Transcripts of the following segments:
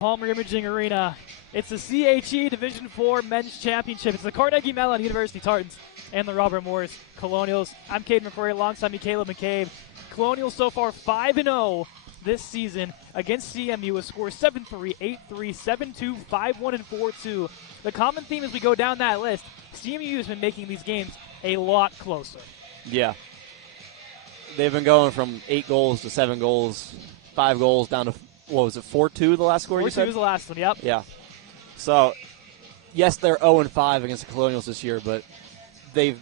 Palmer Imaging Arena. It's the CHE Division IV Men's Championship. It's the Carnegie Mellon University Tartans and the Robert Morris Colonials. I'm Caden McCrory alongside me, Caleb McCabe. Colonials so far 5-0 this season against CMU with scores 7-3, 8-3, 7-2, 5-1, and 4-2. The common theme as we go down that list, CMU has been making these games a lot closer. Yeah. They've been going from 8 goals to 7 goals, 5 goals down to, what was it, 4-2 the last score you said? 4-2 was the last one, yep. Yeah. So, yes, they're 0-5 against the Colonials this year, but they've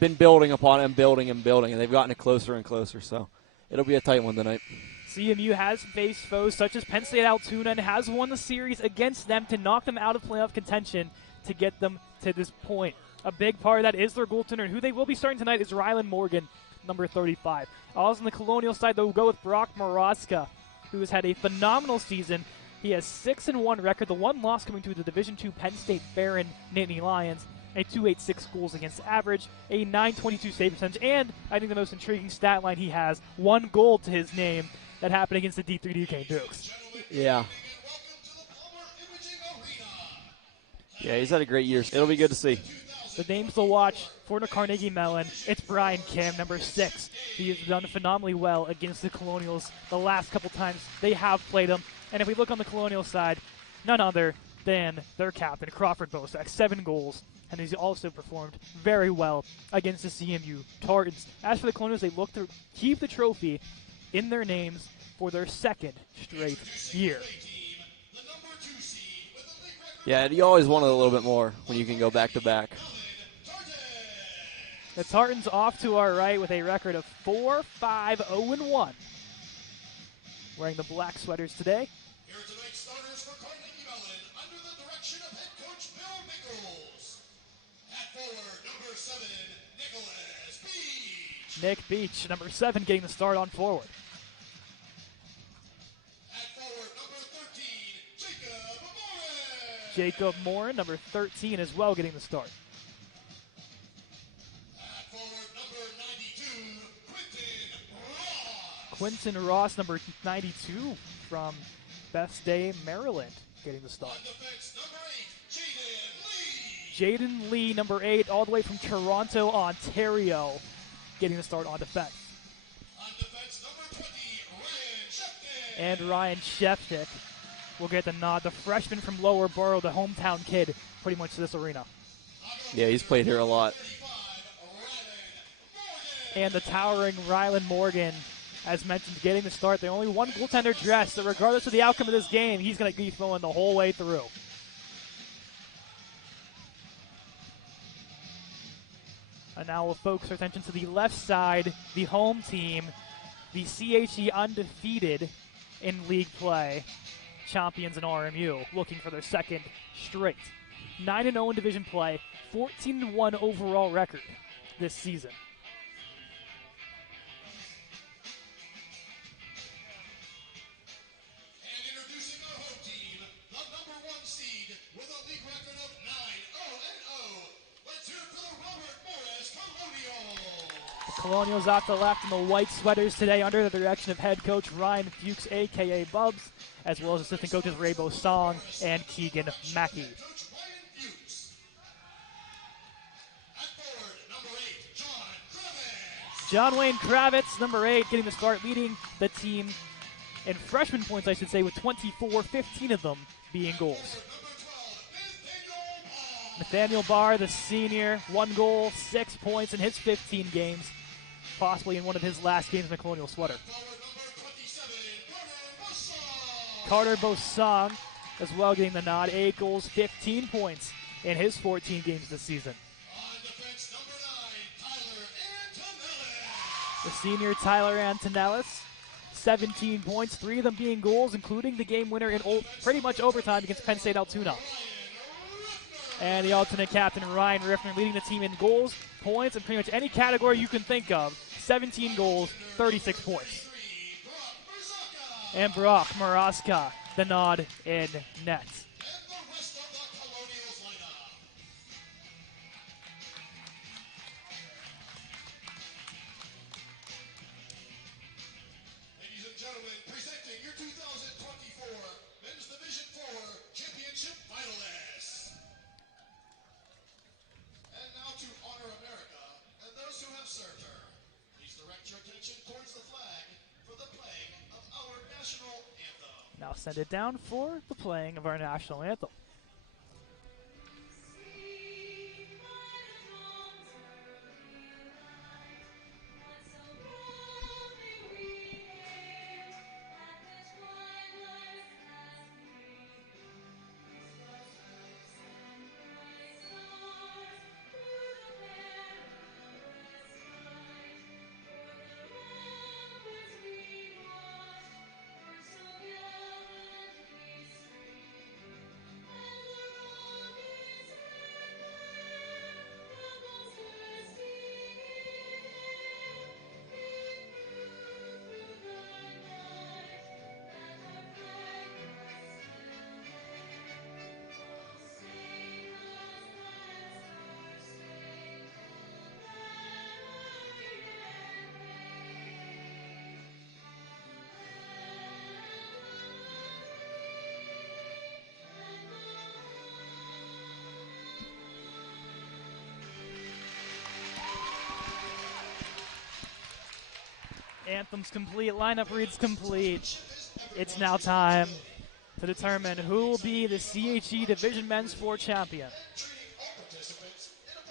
been building upon it and building, and they've gotten it closer and closer, so it'll be a tight one tonight. CMU has faced foes such as Penn State Altoona and has won the series against them to knock them out of playoff contention to get them to this point. A big part of that is their goaltender, and who they will be starting tonight is Rylan Morgan, number 35. Also on the Colonial side, they'll go with Brock Maraska, who has had a phenomenal season. He has 6-1 record, the one loss coming to the Division II Penn State Farron Nittany Lions, a 2.86 goals against average, a 922 save percentage, and I think the most intriguing stat line he has, 1 goal to his name that happened against the D3 Duquesne Dukes. Yeah. Yeah, he's had a great year. It'll be good to see. The names to watch for the Carnegie Mellon, it's Brian Kim, number 6. He has done phenomenally well against the Colonials the last couple times they have played him. And if we look on the Colonial side, none other than their captain, Crawford Bosak, 7 goals. And he's also performed very well against the CMU Tartans. As for the Colonials, they look to keep the trophy in their names for their 2nd straight year. Yeah, you always want it a little bit more when you can go back-to-back. The Tartans off to our right with a record of 4-5-0-1. Wearing the black sweaters today. Here are tonight's starters for Carnegie Mellon under the direction of head coach Bill Nichols. At forward, number 7, Nicholas Beach. Nick Beach, number 7, getting the start on forward. At forward, number 13, Jacob Morin. Jacob Morin, number 13, as well, getting the start. Quentin Ross, number 92, from Best Day, Maryland, getting the start. Defense, number 8, Jaden Lee, number 8, all the way from Toronto, Ontario, getting the start on defense. On defense, number 20, And Ryan Shefchick will get the nod. The freshman from Lower Borough, the hometown kid, pretty much to this arena. Yeah, he's played here a lot. And the towering Rylan Morgan, as mentioned, getting the start. The only one goaltender dressed, so regardless of the outcome of this game, he's going to be throwing the whole way through. And now we'll focus our attention to the left side, the home team, the CHE undefeated in league play, champions in RMU, looking for their 2nd straight. 9-0 in division play, 14-1 overall record this season. Colonials off the left in the white sweaters today under the direction of head coach Ryan Fuchs, a.k.a. Bubs, as well as assistant coaches Raybo Song and Keegan Mackey. John Wayne Kravitz, number 8, getting the start, leading the team in freshman points, I should say, with 24, 15 of them being goals. Nathaniel Barr, the senior, 1 goal, 6 points in his 15 games, possibly in one of his last games in the Colonial sweater. Carter Bosong as well getting the nod, 8 goals, 15 points in his 14 games this season. The senior Tyler Antonellis, 17 points, 3 of them being goals, including the game winner in pretty much overtime against Penn State Altoona. And the alternate captain, Ryan Riffner, leading the team in goals, points, and pretty much any category you can think of. 17 goals, 36 points. And Brock Maraska, the nod in net. Ladies and gentlemen, presenting your 2024 Men's Division send it down for the playing of our national anthem. Anthem's complete, lineup reads complete. It's now time to determine who will be the CHE Division Men's 4 champion.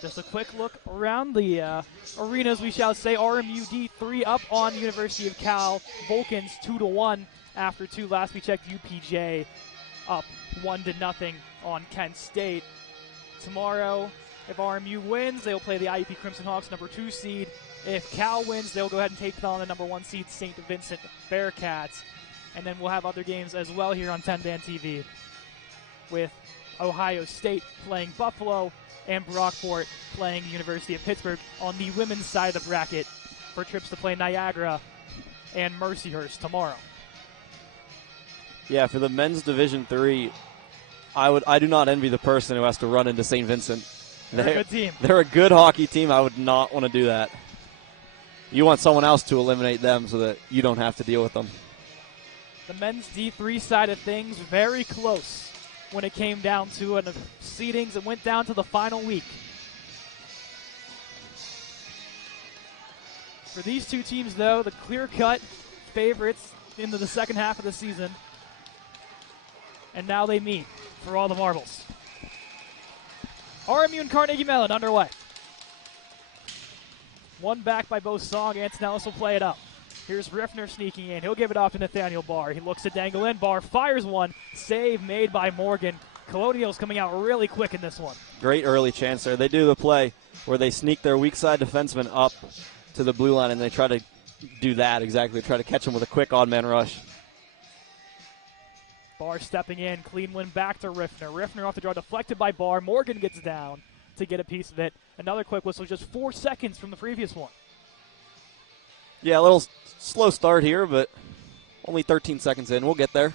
Just a quick look around the arenas, we shall say. RMU D3 up on University of Cal. Vulcans 2-1 after 2. Last we checked, UPJ up 1-0 on Kent State. Tomorrow, if RMU wins, they'll play the IUP Crimson Hawks, number 2 seed. If Cal wins, they'll go ahead and take on the number 1 seed St. Vincent Bearcats. And then we'll have other games as well here on TENBAND TV, with Ohio State playing Buffalo and Brockport playing University of Pittsburgh on the women's side of the bracket for trips to play Niagara and Mercyhurst tomorrow. Yeah, for the men's Division 3, I do not envy the person who has to run into St. Vincent. They're a good team. They're a good hockey team. I would not want to do that. You want someone else to eliminate them so that you don't have to deal with them. The men's D3 side of things, very close when it came down to it. The seedings, it went down to the final week. For these two teams, though, the clear-cut favorites into the second half of the season. And now they meet for all the marbles. RMU and Carnegie Mellon underway. One back by both Song. Antonellis will play it up. Here's Riffner sneaking in. He'll give it off to Nathaniel Barr. He looks to dangle in. Barr fires one. Save made by Morgan. Colonials coming out really quick in this one. Great early chance there. They do the play where they sneak their weak side defenseman up to the blue line, and they try to do that exactly. Try to catch him with a quick odd man rush. Barr stepping in. Clean win back to Riffner. Riffner off the draw, deflected by Barr. Morgan gets down to get a piece of it. Another quick whistle, just 4 seconds from the previous one. Yeah, a little slow start here, but only 13 seconds in. We'll get there.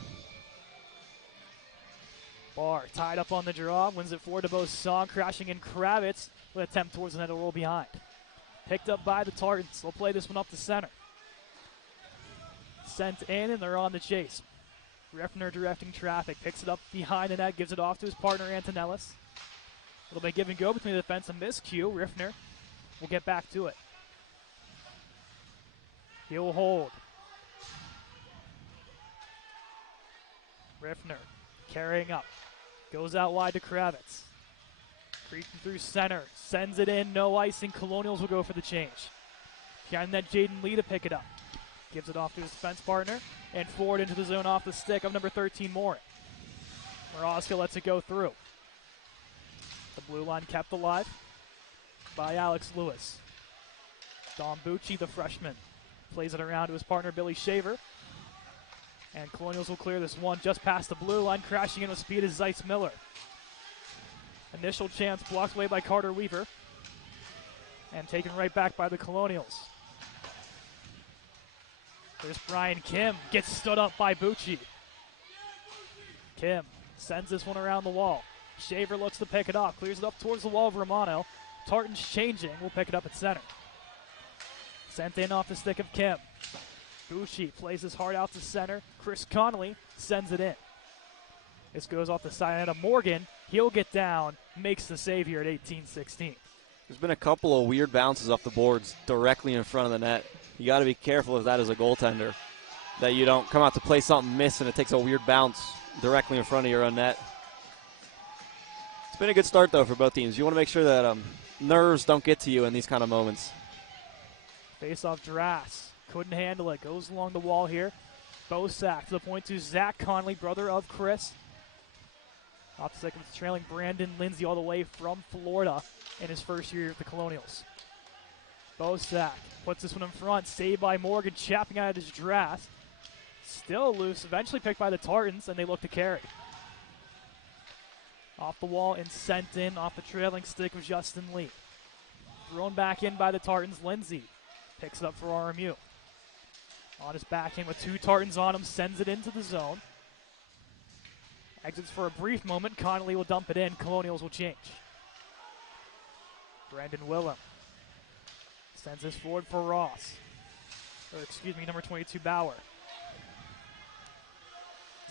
Barr tied up on the draw, wins it forward to both Song, crashing in Kravitz with an attempt towards the net to roll behind. Picked up by the Tartans. They'll play this one up the center. Sent in, and they're on the chase. Riffner directing traffic, picks it up behind the net, gives it off to his partner Antonellis. A little bit give and go between the defense and miscue. Riffner will get back to it. He'll hold. Riffner carrying up. Goes out wide to Kravitz. Creeping through center. Sends it in. No icing. Colonials will go for the change. Behind that, Jaden Lee to pick it up. Gives it off to his defense partner. And forward into the zone off the stick of number 13, Morin. Moroska lets it go through. The blue line kept alive by Alex Lewis. Don Bucci, the freshman, plays it around to his partner, Billy Shaver. And Colonials will clear this one just past the blue line. Crashing in with speed is Zeitz Miller. Initial chance blocked away by Carter Weaver. And taken right back by the Colonials. There's Brian Kim. Gets stood up by Bucci. Kim sends this one around the wall. Shaver looks to pick it off. Clears it up towards the wall of Romano. Tartan's changing. We'll pick it up at center. Sent in off the stick of Kim. Bucci plays his heart out to center. Chris Connolly sends it in. This goes off the side of Morgan. He'll get down. Makes the save here at 18-16. There's been a couple of weird bounces off the boards directly in front of the net. You got to be careful of that as a goaltender. that you don't come out to play something, miss, and it takes a weird bounce directly in front of your own net. It's been a good start, though, for both teams. You want to make sure that nerves don't get to you in these kind of moments. Face-off Drass. Couldn't handle it. Goes along the wall here. Bosack to the point to Zach Conley, brother of Chris. Off the second, trailing Brandon Lindsay all the way from Florida in his first year with the Colonials. Bosack puts this one in front. Saved by Morgan, chapping out of his Drass. Still loose. Eventually picked by the Tartans, and they look to carry. Off the wall and sent in off the trailing stick of Justin Lee. Thrown back in by the Tartans. Lindsay picks it up for RMU. On his backhand with 2 Tartans on him, sends it into the zone. Exits for a brief moment. Connolly will dump it in. Colonials will change. Brandon Willem sends this forward for Ross. Or excuse me, number 22, Bauer.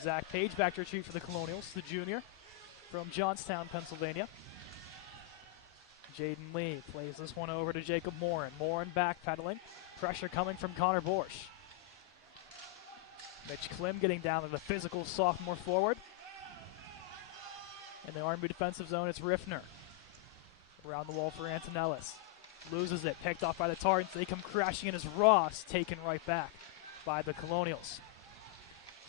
Zach Page back to retreat for the Colonials, the junior from Johnstown, Pennsylvania. Jaden Lee plays this one over to Jacob Morin. Morin backpedaling. Pressure coming from Connor Borsch. Mitch Klim getting down to the physical sophomore forward. In the RMU defensive zone, it's Riffner. Around the wall for Antonellis. Loses it, picked off by the Tartans. They come crashing in as Ross, taken right back by the Colonials.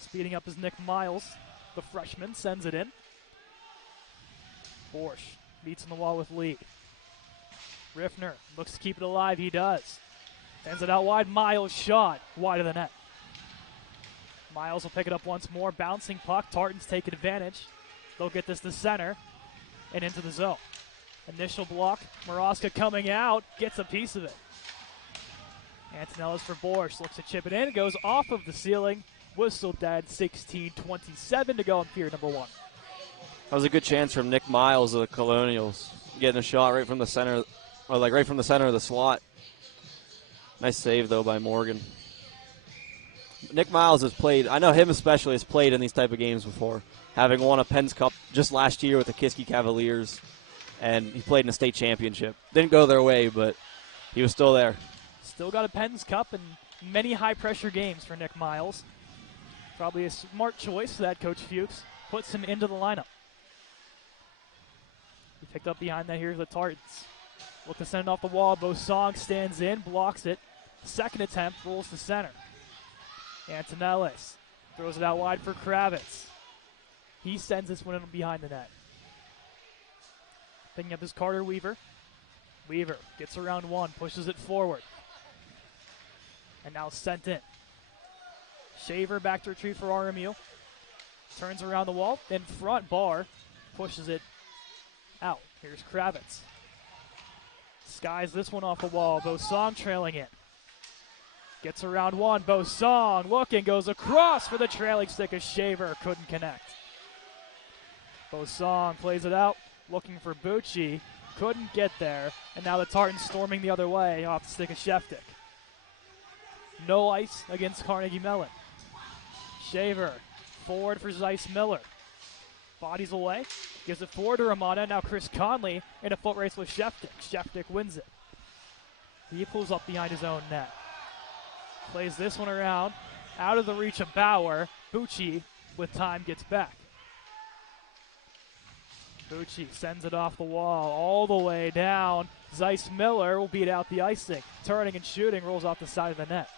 Speeding up is Nick Miles. The freshman sends it in. Borsch meets on the wall with Lee. Riffner looks to keep it alive. He does. Sends it out wide. Miles shot wide of the net. Miles will pick it up once more. Bouncing puck. Tartans taking advantage. They'll get this to center and into the zone. Initial block. Moroska coming out. Gets a piece of it. Antonellis for Borsch. Looks to chip it in. It goes off of the ceiling. Whistle dead. 16:27 to go in period number 1. That was a good chance from Nick Miles of the Colonials. Getting a shot right from the center, or like right from the center of the slot. Nice save, though, by Morgan. Nick Miles has played, I know him especially, has played in these type of games before, having won a Penn's Cup just last year with the Kiski Cavaliers, and he played in a state championship. Didn't go their way, but he was still there. Still got a Penn's Cup and many high-pressure games for Nick Miles. Probably a smart choice that Coach Fuchs puts him into the lineup. He picked up behind that. Here's the Tartans. Look to send it off the wall. Bosong stands in, blocks it. Second attempt, rolls to center. Antonellis throws it out wide for Kravitz. He sends this one in behind the net. Picking up his Carter Weaver. Weaver gets around one, pushes it forward. And now sent in. Shaver back to retrieve for RMU. Turns around the wall. In front, Barr pushes it out. Here's Kravitz. Skies this one off the wall. Bosong trailing it. Gets around one. Bosong looking, goes across for the trailing stick as Shaver couldn't connect. Bosong plays it out, looking for Bucci. Couldn't get there. And now the Tartans storming the other way off the stick of Sheftik. No ice against Carnegie Mellon. Shaver forward for Zeiss Miller. Bodies away. Gives it forward to Ramada. Now Chris Conley in a foot race with Sheftik. Sheftik wins it. He pulls up behind his own net. Plays this one around. Out of the reach of Bauer. Bucci, with time, gets back. Bucci sends it off the wall all the way down. Zeiss Miller will beat out the icing. Turning and shooting, rolls off the side of the net.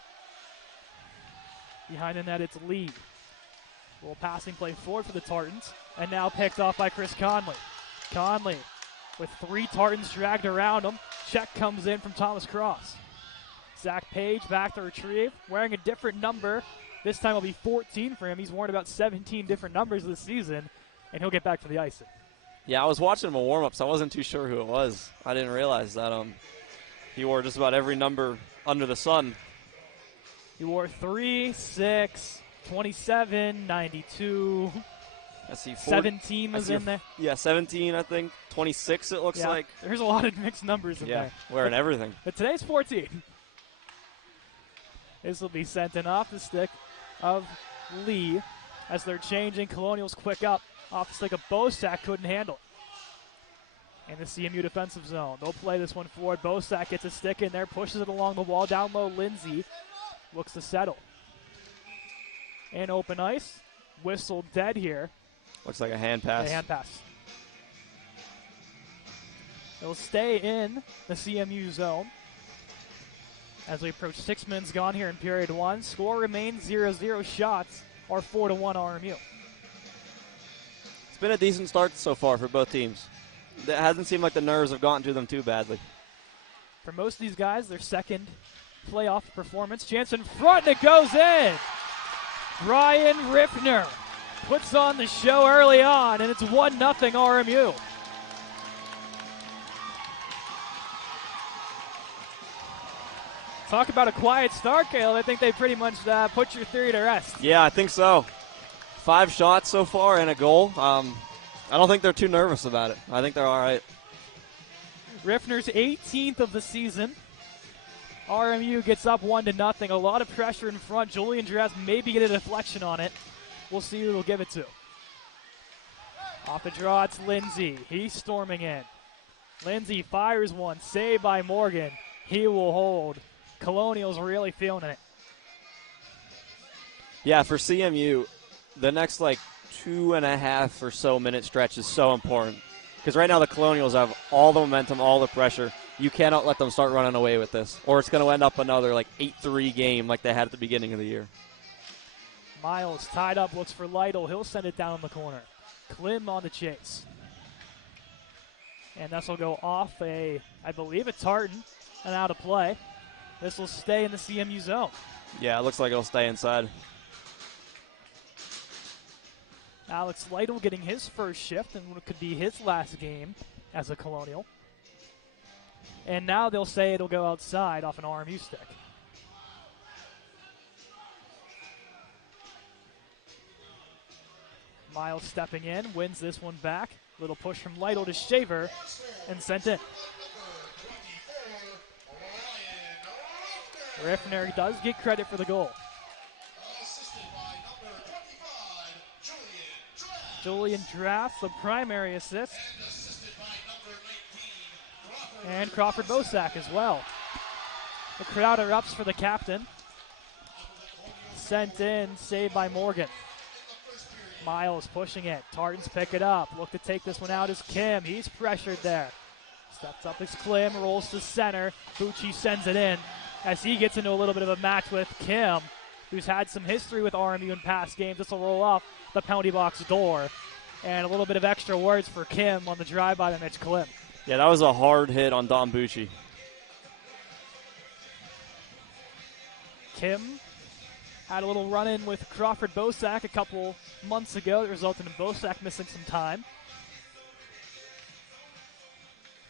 Behind the net, it's Lee. Little passing play forward for the Tartans. And now picked off by Chris Conley. Conley with 3 Tartans dragged around him. Check comes in from Thomas Cross. Zach Page back to retrieve. Wearing a different number. This time it'll be 14 for him. He's worn about 17 different numbers this season. And he'll get back for the icing. Yeah, I was watching him a warm-up, so I wasn't too sure who it was. I didn't realize that he wore just about every number under the sun. He wore 3, 6, 27, 92. Let's see, 17 was in there. Yeah, 17, I think. 26, it looks like. There's a lot of mixed numbers in there. Wearing everything. But today's 14. This will be sent in off the stick of Lee as they're changing. Colonials quick up. Off the stick of Bosack, couldn't handle it. In the CMU defensive zone. They'll play this one forward. Bosack gets a stick in there, pushes it along the wall. Down low, Lindsay looks to settle. And open ice. Whistle dead here. Looks like a hand pass. A hand pass. It'll stay in the CMU zone. As we approach 6 minutes gone here in period 1. Score remains 0-0. Shots are 4-1 RMU. It's been a decent start so far for both teams. It hasn't seemed like the nerves have gotten to them too badly. For most of these guys, their second playoff performance. Chance in front, and it goes in. Brian Riffner puts on the show early on, and it's 1-0 RMU. Talk about a quiet start, Caleb. I think they pretty much put your theory to rest. Yeah, I think so. 5 shots so far and a goal. I don't think they're too nervous about it. I think they're all right. Riffner's 18th of the season. RMU gets up 1-0. A lot of pressure in front. Julian Dress maybe get a deflection on it. We'll see who they'll give it to. Off the draw, it's Lindsay. He's storming in. Lindsay fires one. Saved by Morgan. He will hold. Colonials really feeling it. Yeah, for CMU, the next 2.5 or so minute stretch is so important. Because right now the Colonials have all the momentum, all the pressure. You cannot let them start running away with this, or it's going to end up another 8-3 game like they had at the beginning of the year. Miles tied up, looks for Lytle. He'll send it down in the corner. Klim on the chase. And this will go off I believe, a Tartan and out of play. This will stay in the CMU zone. Yeah, it looks like it'll stay inside. Alex Lytle getting his first shift and what could be his last game as a Colonial. And now they'll say it'll go outside off an RMU stick. Miles stepping in, wins this one back. Little push from Lytle to Shaver and sent in. Riffner does get credit for the goal. Julian Draft, the primary assist. And Crawford Bosak as well. The crowd erupts for the captain. Sent in, saved by Morgan. Miles pushing it. Tartans pick it up. Look to take this one out is Kim. He's pressured there. Steps up is Klim, rolls to center. Bucci sends it in as he gets into a little bit of a match with Kim, who's had some history with RMU in past games. This will roll off the penalty box door. And a little bit of extra words for Kim on the drive by Mitch Klim. Yeah, that was a hard hit on Don Bucci. Kim had a little run-in with Crawford Bosak a couple months ago that resulted in Bosak missing some time.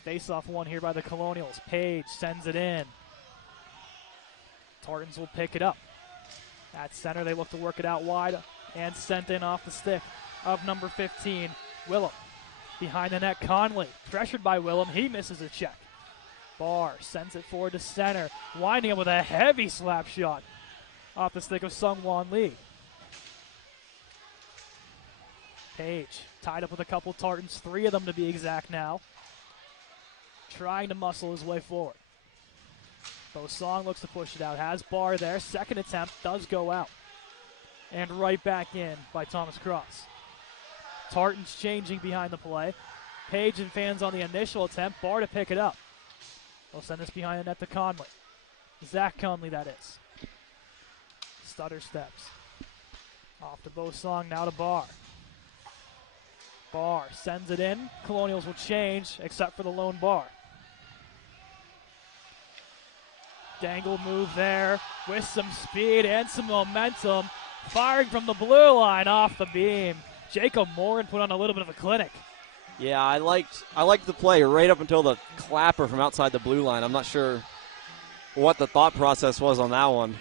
Face-off one here by the Colonials. Page sends it in. Tartans will pick it up. At center, they look to work it out wide and sent in off the stick of number 15, Willem. Behind the net, Conley. Pressured by Willem. He misses a check. Barr sends it forward to center. Winding up with a heavy slap shot off the stick of Sungwon Lee. Page tied up with a couple Tartans, 3 of them to be exact now. Trying to muscle his way forward. Bosong looks to push it out. Has Barr there. Second attempt does go out. And right back in by Thomas Cross. Tartans changing behind the play. Page and fans on the initial attempt. Barr to pick it up. They'll send this behind the net to Conley. Zach Conley, that is. Stutter steps. Off to Bosong, now to Barr. Barr sends it in. Colonials will change, except for the lone Barr. Dangle move there with some speed and some momentum. Firing from the blue line off the beam. Jacob Morin put on a little bit of a clinic. Yeah, I liked the play right up until the clapper from outside the blue line. I'm not sure what the thought process was on that one.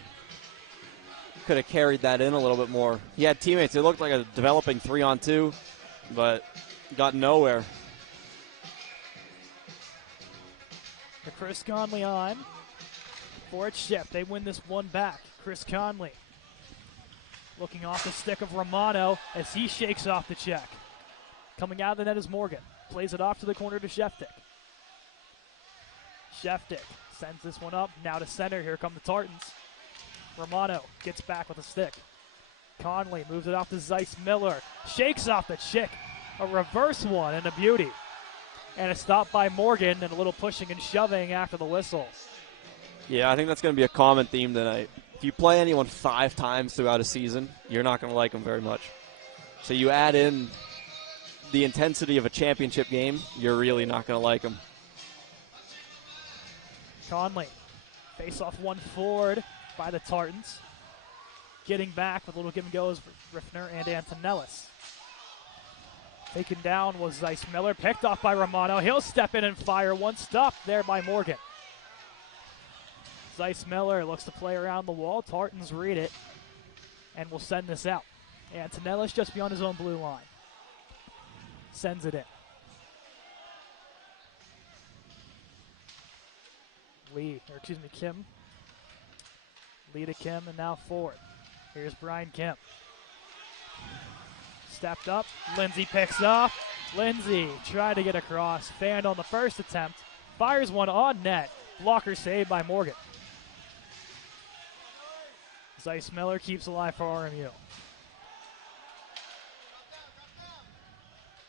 Could have carried that in a little bit more. He had teammates. It looked like a developing 3-on-2, but got nowhere. The Chris Conley on for its shift. They win this one back. Chris Conley looking off the stick of Romano as he shakes off the check. Coming out of the net is Morgan. Plays it off to the corner to Sheftick. Sheftick sends this one up. Now to center. Here come the Tartans. Romano gets back with a stick. Conley moves it off to Zeiss Miller. Shakes off the chick. A reverse one and a beauty. And a stop by Morgan and a little pushing and shoving after the whistle. Yeah, I think that's going to be a common theme tonight. If you play anyone 5 times throughout a season, you're not going to like them very much. So you add in the intensity of a championship game, you're really not going to like them. Conley, face off one forward by the Tartans. Getting back with a little give and go is Riffner and Antonellis. Taken down was Zeiss Miller, picked off by Romano. He'll step in and fire one, stopped there by Morgan. Zeiss Miller looks to play around the wall. Tartans read it and will send this out. Antonellis just beyond his own blue line. Sends it in. Kim. Lee to Kim and now forward. Here's Brian Kim. Stepped up. Lindsay picks up. Lindsay tried to get across. Fanned on the first attempt. Fires one on net. Blocker saved by Morgan. Zeiss Miller keeps alive for RMU.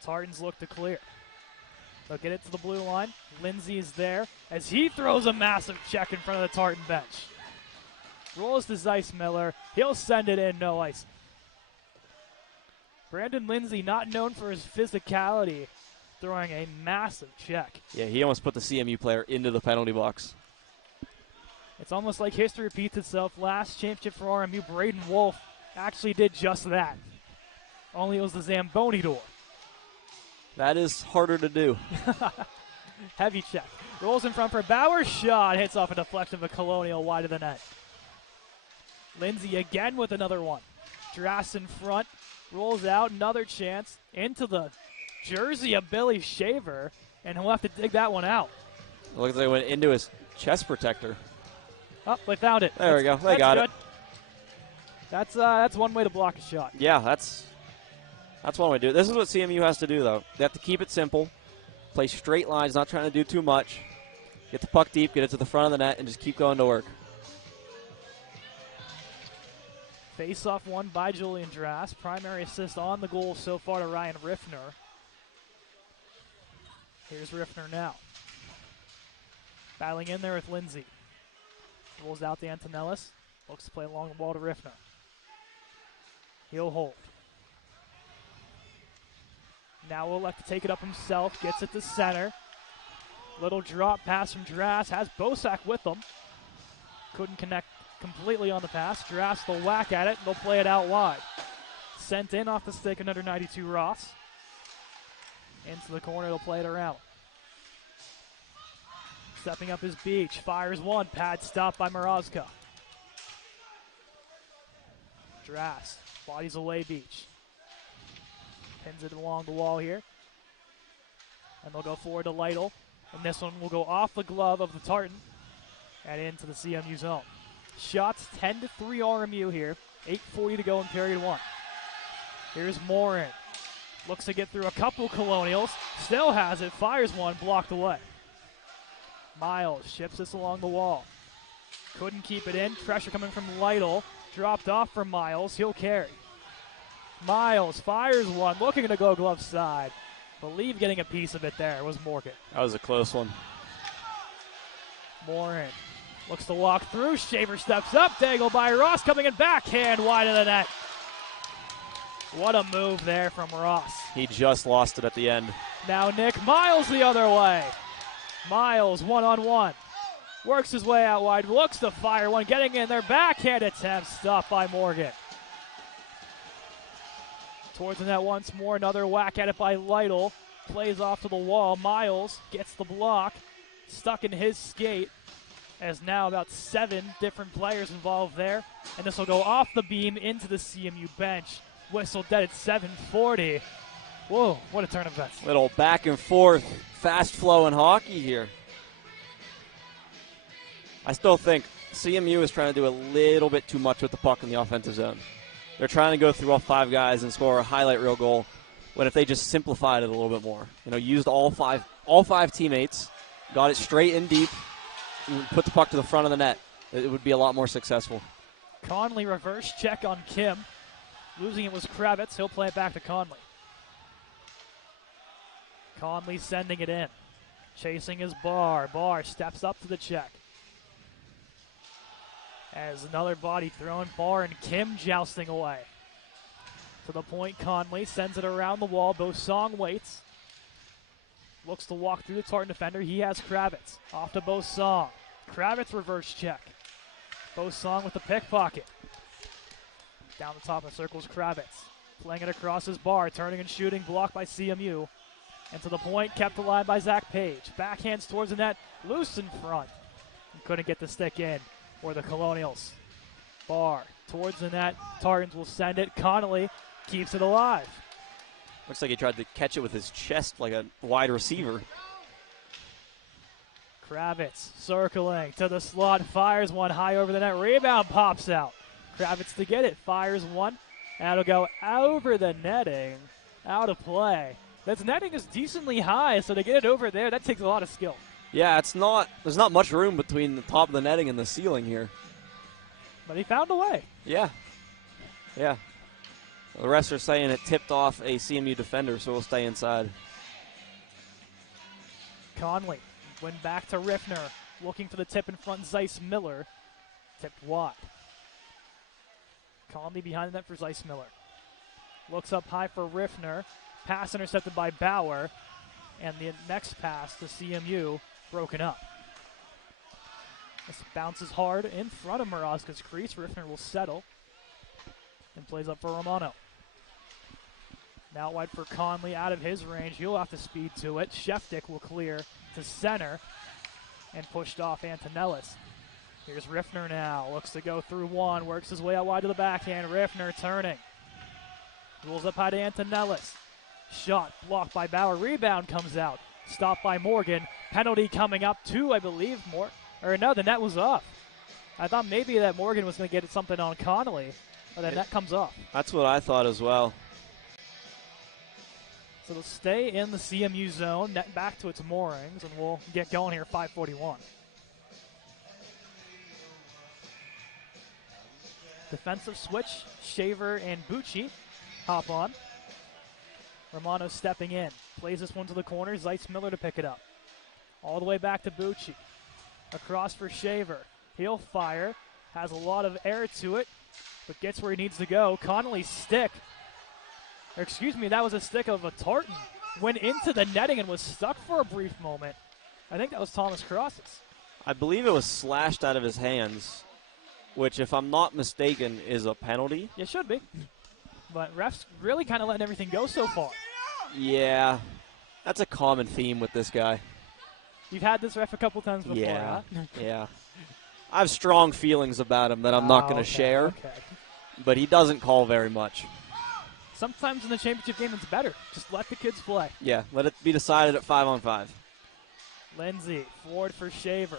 Tartans look to clear. They'll get it to the blue line. Lindsay is there as he throws a massive check in front of the Tartan bench. Rolls to Zeiss Miller. He'll send it in, no ice. Brandon Lindsay, not known for his physicality, throwing a massive check. Yeah, he almost put the CMU player into the penalty box. It's almost like history repeats itself. Last championship for RMU, Braden Wolf actually did just that. Only it was the Zamboni door. That is harder to do. Heavy check. Rolls in front for Bauer. Shot. Hits off a deflection of a Colonial wide of the net. Lindsay again with another one. Drass in front. Rolls out. Another chance. Into the jersey of Billy Shaver. And he'll have to dig that one out. It looks like it went into his chest protector. Oh, they found it. There we go. They got it. That's one way to block a shot. Yeah, that's one way to do it. This is what CMU has to do, though. They have to keep it simple, play straight lines, not trying to do too much. Get the puck deep, get it to the front of the net, and just keep going to work. Face-off won by Julian Drass. Primary assist on the goal so far to Ryan Riffner. Here's Riffner now. Battling in there with Lindsay. Rolls out to Antonellis. Looks to play along the wall to Riffner. He'll hold. Now will elect to take it up himself. Gets it to center. Little drop pass from Drass. Has Bosak with him. Couldn't connect completely on the pass. Drass will whack at it. They'll play it out wide. Sent in off the stick of number 92 Ross. Into the corner. They'll play it around. Stepping up his Beach. Fires one. Pad stopped by Morozka. Drass. Bodies away Beach. Pins it along the wall here. And they'll go forward to Lytle. And this one will go off the glove of the Tartan and into the CMU zone. Shots 10-3 RMU here. 8:40 to go in period one. Here's Morin. Looks to get through a couple Colonials. Still has it. Fires one. Blocked away. Miles ships this along the wall. Couldn't keep it in. Pressure coming from Lytle. Dropped off for Miles. He'll carry. Miles fires one. Looking to go glove side. Believe getting a piece of it there was Morgan. That was a close one. Morin looks to walk through. Shaver steps up. Dangle by Ross. Coming in backhand wide of the net. What a move there from Ross. He just lost it at the end. Now Nick Miles the other way. Miles one-on-one. Works his way out wide. Looks to fire one. Getting in there. Backhand attempt. Stopped by Morgan. Towards the net once more. Another whack at it by Lytle. Plays off to the wall. Miles gets the block. Stuck in his skate. As now about 7 different players involved there. And this will go off the beam into the CMU bench. Whistle dead at 7:40. Whoa, what a turn of events. Little back and forth, fast flow in hockey here. I still think CMU is trying to do a little bit too much with the puck in the offensive zone. They're trying to go through all 5 guys and score a highlight reel goal, when if they just simplified it a little bit more. Used all five teammates, got it straight in deep, and put the puck to the front of the net, it would be a lot more successful. Conley reverse check on Kim. Losing it was Kravitz. He'll play it back to Conley. Conley sending it in. Chasing his Barr. Barr steps up to the check. As another body thrown, Barr and Kim jousting away. To the point, Conley sends it around the wall. Bosong waits. Looks to walk through the Tartan defender. He has Kravitz. Off to Bosong. Kravitz reverse check. Bosong with the pickpocket. Down the top of the circles, Kravitz. Playing it across his Barr. Turning and shooting. Blocked by CMU. And to the point, kept alive by Zach Page. Backhands towards the net. Loose in front. And couldn't get the stick in. For the Colonials. Barr towards the net. Tartans will send it. Connolly keeps it alive. Looks like he tried to catch it with his chest like a wide receiver. Kravitz circling to the slot. Fires one high over the net. Rebound pops out. Kravitz to get it. Fires one. And it'll go over the netting. Out of play. This netting is decently high, so to get it over there, that takes a lot of skill. Yeah, there's not much room between the top of the netting and the ceiling here. But he found a way. Yeah. Yeah. The rest are saying it tipped off a CMU defender, so we'll stay inside. Conley went back to Riffner, looking for the tip in front. Zeiss Miller tipped wide. Conley behind the net for Zeiss Miller. Looks up high for Riffner. Pass intercepted by Bauer. And the next pass to CMU broken up. This bounces hard in front of Morozka's crease. Riffner will settle and plays up for Romano. Now wide for Conley out of his range. He'll have to speed to it. Sheftick will clear to center and pushed off Antonellis. Here's Riffner now. Looks to go through one. Works his way out wide to the backhand. Riffner turning. Rolls up high to Antonellis. Shot blocked by Bauer. Rebound comes out. Stopped by Morgan. Penalty coming up too, I believe. No, the net was off. I thought maybe that Morgan was going to get something on Connolly, but the net comes off. That's what I thought as well. So they'll stay in the CMU zone, net back to its moorings, and we'll get going here, 5:41. Defensive switch, Shaver and Bucci hop on. Romano stepping in, plays this one to the corner, Zeiss Miller to pick it up. All the way back to Bucci. Across for Shaver. He'll fire, has a lot of air to it, but gets where he needs to go. Connolly's stick, that was a stick of a Tartan, went into the netting and was stuck for a brief moment. I think that was Thomas Cross's. I believe it was slashed out of his hands, which, if I'm not mistaken, is a penalty. It should be. But refs really kind of letting everything go so far. Yeah, that's a common theme with this guy. You've had this ref a couple times before, yeah. huh? Yeah. I have strong feelings about him that I'm not going to share, but he doesn't call very much. Sometimes in the championship game, it's better. Just let the kids play. Yeah, let it be decided at 5-on-5. Lindsay, forward for Shaver.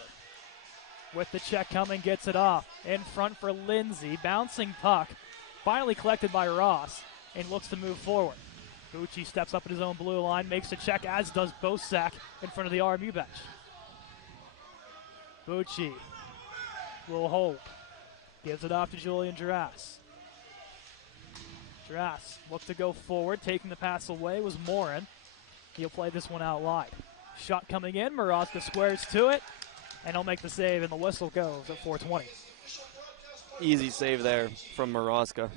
With the check coming, gets it off. In front for Lindsay, bouncing puck. Finally collected by Ross, and looks to move forward. Bucci steps up at his own blue line, makes the check, as does Bosak in front of the RMU bench. Bucci will hold. Gives it off to Julian Dras. Dras looked to go forward, taking the pass away was Morin. He'll play this one out wide. Shot coming in, Morozka squares to it, and he'll make the save, and the whistle goes at 4:20. Easy save there from Morozka.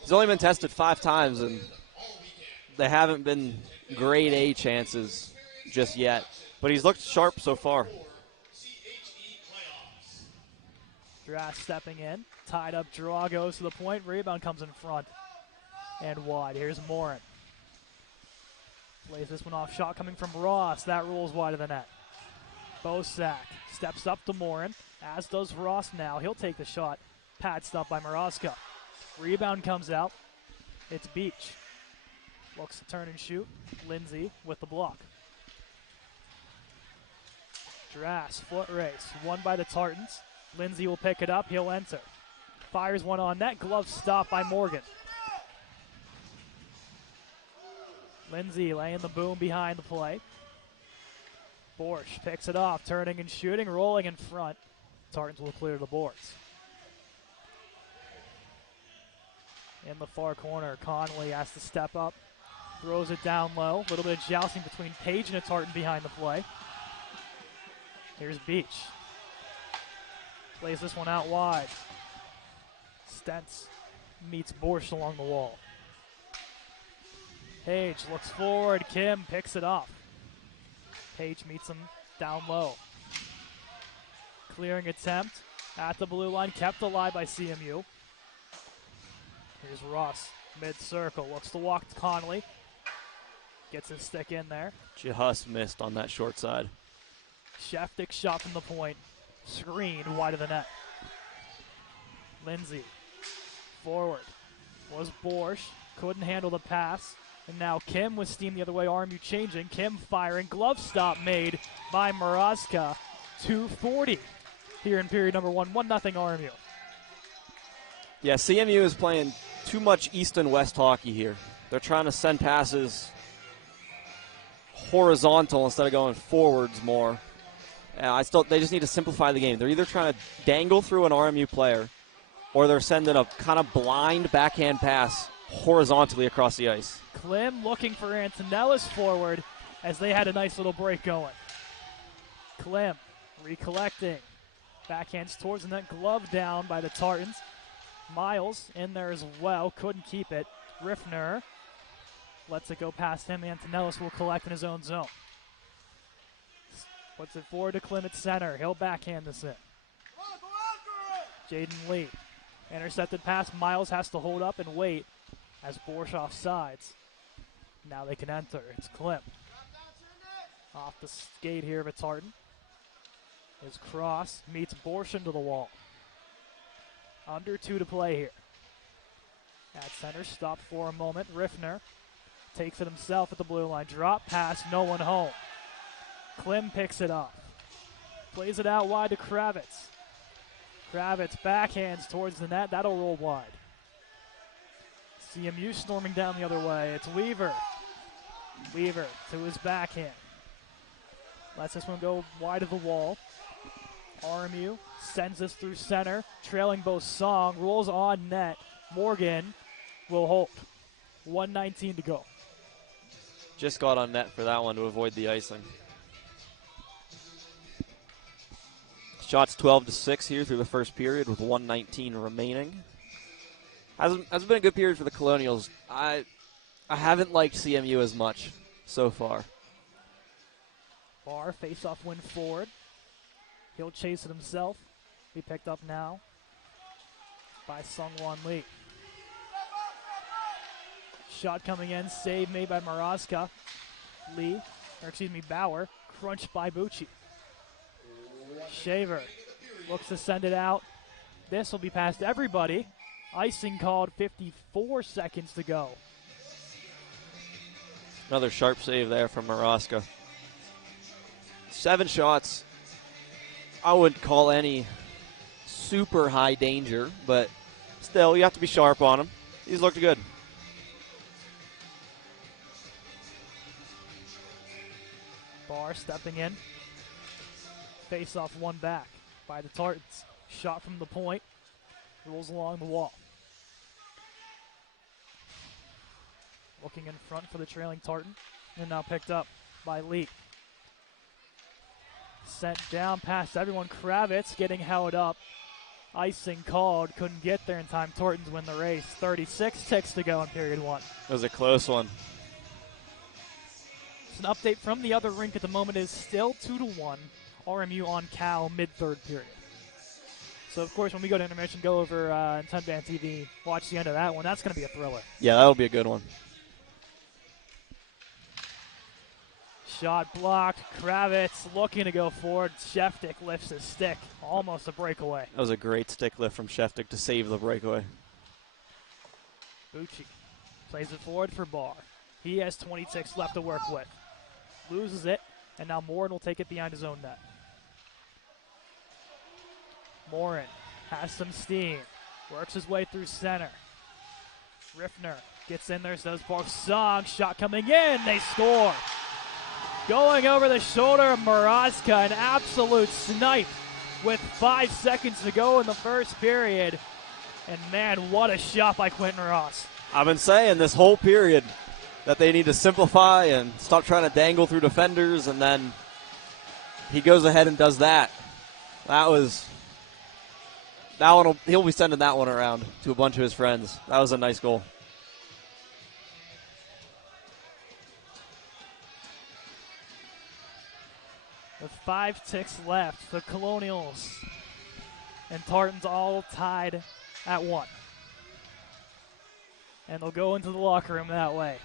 He's only been tested 5 times, and they haven't been grade A chances just yet. But he's looked sharp so far. Dras stepping in. Tied up draw, goes to the point. Rebound comes in front and wide. Here's Morin. Plays this one off. Shot coming from Ross. That rolls wide of the net. Bosak steps up to Morin, as does Ross now. He'll take the shot. Pad stop by Morozka. Rebound comes out. It's Beach. Looks to turn and shoot. Lindsay with the block. Dras, foot race. Won by the Tartans. Lindsay will pick it up. He'll enter. Fires one on net. Glove stop by Morgan. Lindsay laying the boom behind the play. Borsch picks it off. Turning and shooting. Rolling in front. Tartans will clear the boards. In the far corner, Conley has to step up. Throws it down low. A little bit of jousting between Page and a Tartan behind the play. Here's Beach. Plays this one out wide. Stentz meets Borsch along the wall. Page looks forward. Kim picks it off. Page meets him down low. Clearing attempt at the blue line, kept alive by CMU. Here's Ross, mid-circle, looks to walk to Conley. Gets his stick in there. Just missed on that short side. Sheftick shot from the point. Screened wide of the net. Lindsay, forward. Was Borsch, couldn't handle the pass. And now Kim with steam the other way, RMU changing. Kim firing, glove stop made by Mrazka. 2:40 here in period number 1, 1-0 RMU. Yeah, CMU is playing too much East and West hockey here. They're trying to send passes horizontal instead of going forwards more. They just need to simplify the game. They're either trying to dangle through an RMU player or they're sending a kind of blind backhand pass horizontally across the ice. Klim looking for Antonellis forward as they had a nice little break going. Klim recollecting. Backhands towards the net, glove down by the Tartans. Miles in there as well, couldn't keep it. Riffner lets it go past him. Antonellis will collect in his own zone. Puts it forward to Klim at center. He'll backhand this in. Jaden Lee. Intercepted pass. Miles has to hold up and wait as Borsch offsides. Now they can enter. It's Klim. Off the skate here of a Tartan. His cross meets Borsch into the wall. Under 2 to play here. At center, stop for a moment. Riffner takes it himself at the blue line. Drop pass, no one home. Klim picks it up. Plays it out wide to Kravitz. Kravitz backhands towards the net. That'll roll wide. CMU storming down the other way. It's Weaver. Weaver to his backhand. Lets this one go wide of the wall. RMU sends this through center, trailing both Song, rolls on net. Morgan will hold. 1:19 to go. Just got on net for that one to avoid the icing. Shots 12-6 here through the first period with 1:19 remaining. Hasn't been a good period for the Colonials. I haven't liked CMU as much so far. Barr face-off win forward. He'll chase it himself. Be picked up now by Sungwon Lee. Shot coming in, save made by Mrazka. Bauer, crunched by Bucci. Shaver looks to send it out. This will be past everybody. Icing called, 54 seconds to go. Another sharp save there from Mrazka. 7 shots. I wouldn't call any super high danger, but still, you have to be sharp on him. He's looked good. Barr stepping in. Face off one back by the Tartans. Shot from the point. Rolls along the wall. Looking in front for the trailing Tartan. And now picked up by Lee. Sent down past everyone. Kravitz getting held up. Icing called. Couldn't get there in time. Tartans win the race. 36 ticks to go in period 1. That was a close one. An update from the other rink at the moment is still 2-1. RMU on Cal mid-third period. So, of course, when we go to intermission, go over TENBAND TV, watch the end of that one. That's going to be a thriller. Yeah, that'll be a good one. Shot blocked. Kravitz looking to go forward. Sheftick lifts his stick. Almost a breakaway. That was a great stick lift from Sheftick to save the breakaway. Bucci plays it forward for Barr. He has 26 left to work with. Loses it, and now Morin will take it behind his own net. Morin has some steam. Works his way through center. Riffner gets in there, says Barr. Song, shot coming in. They score. Going over the shoulder of Mrazka, an absolute snipe with 5 seconds to go in the first period. And man, what a shot by Quentin Ross. I've been saying this whole period that they need to simplify and stop trying to dangle through defenders, and then he goes ahead and does that. That one, he'll be sending that one around to a bunch of his friends. That was a nice goal. With 5 ticks left, the Colonials and Tartans all tied at 1. And they'll go into the locker room that way.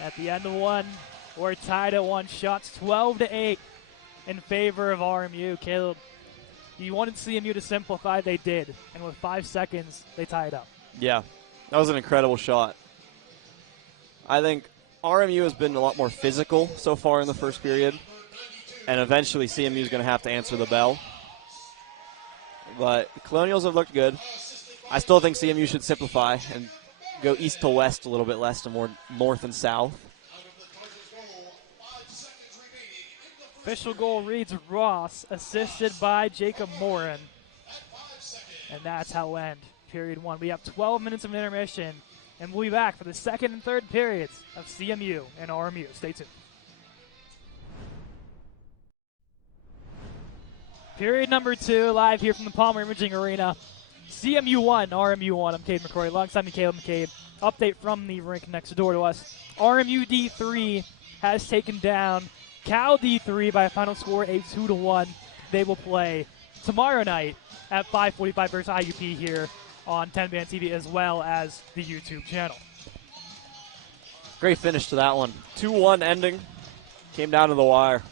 At the end of 1, we're tied at 1. Shots 12-8 in favor of RMU. Caleb, you wanted CMU to simplify, they did. And with 5 seconds, they tied up. Yeah, that was an incredible shot. I think RMU has been a lot more physical so far in the first period. And eventually CMU is going to have to answer the bell. But the Colonials have looked good. I still think CMU should simplify and go east to west a little bit less to more north and south. Official goal reads Ross, assisted by Jacob Morin. And that's how we'll end period 1. We have 12 minutes of intermission, and we'll be back for the second and third periods of CMU and RMU. Stay tuned. Period number 2, live here from the Palmer Imaging Arena. CMU 1, RMU 1. I'm Cade McCrory. Alongside me, Caleb McCabe. Update from the rink next door to us. RMU D3 has taken down Cal D3 by a final score of 2-1. They will play tomorrow night at 5:45 versus IUP here on TENBAND TV as well as the YouTube channel. Great finish to that one. 2-1 ending. Came down to the wire.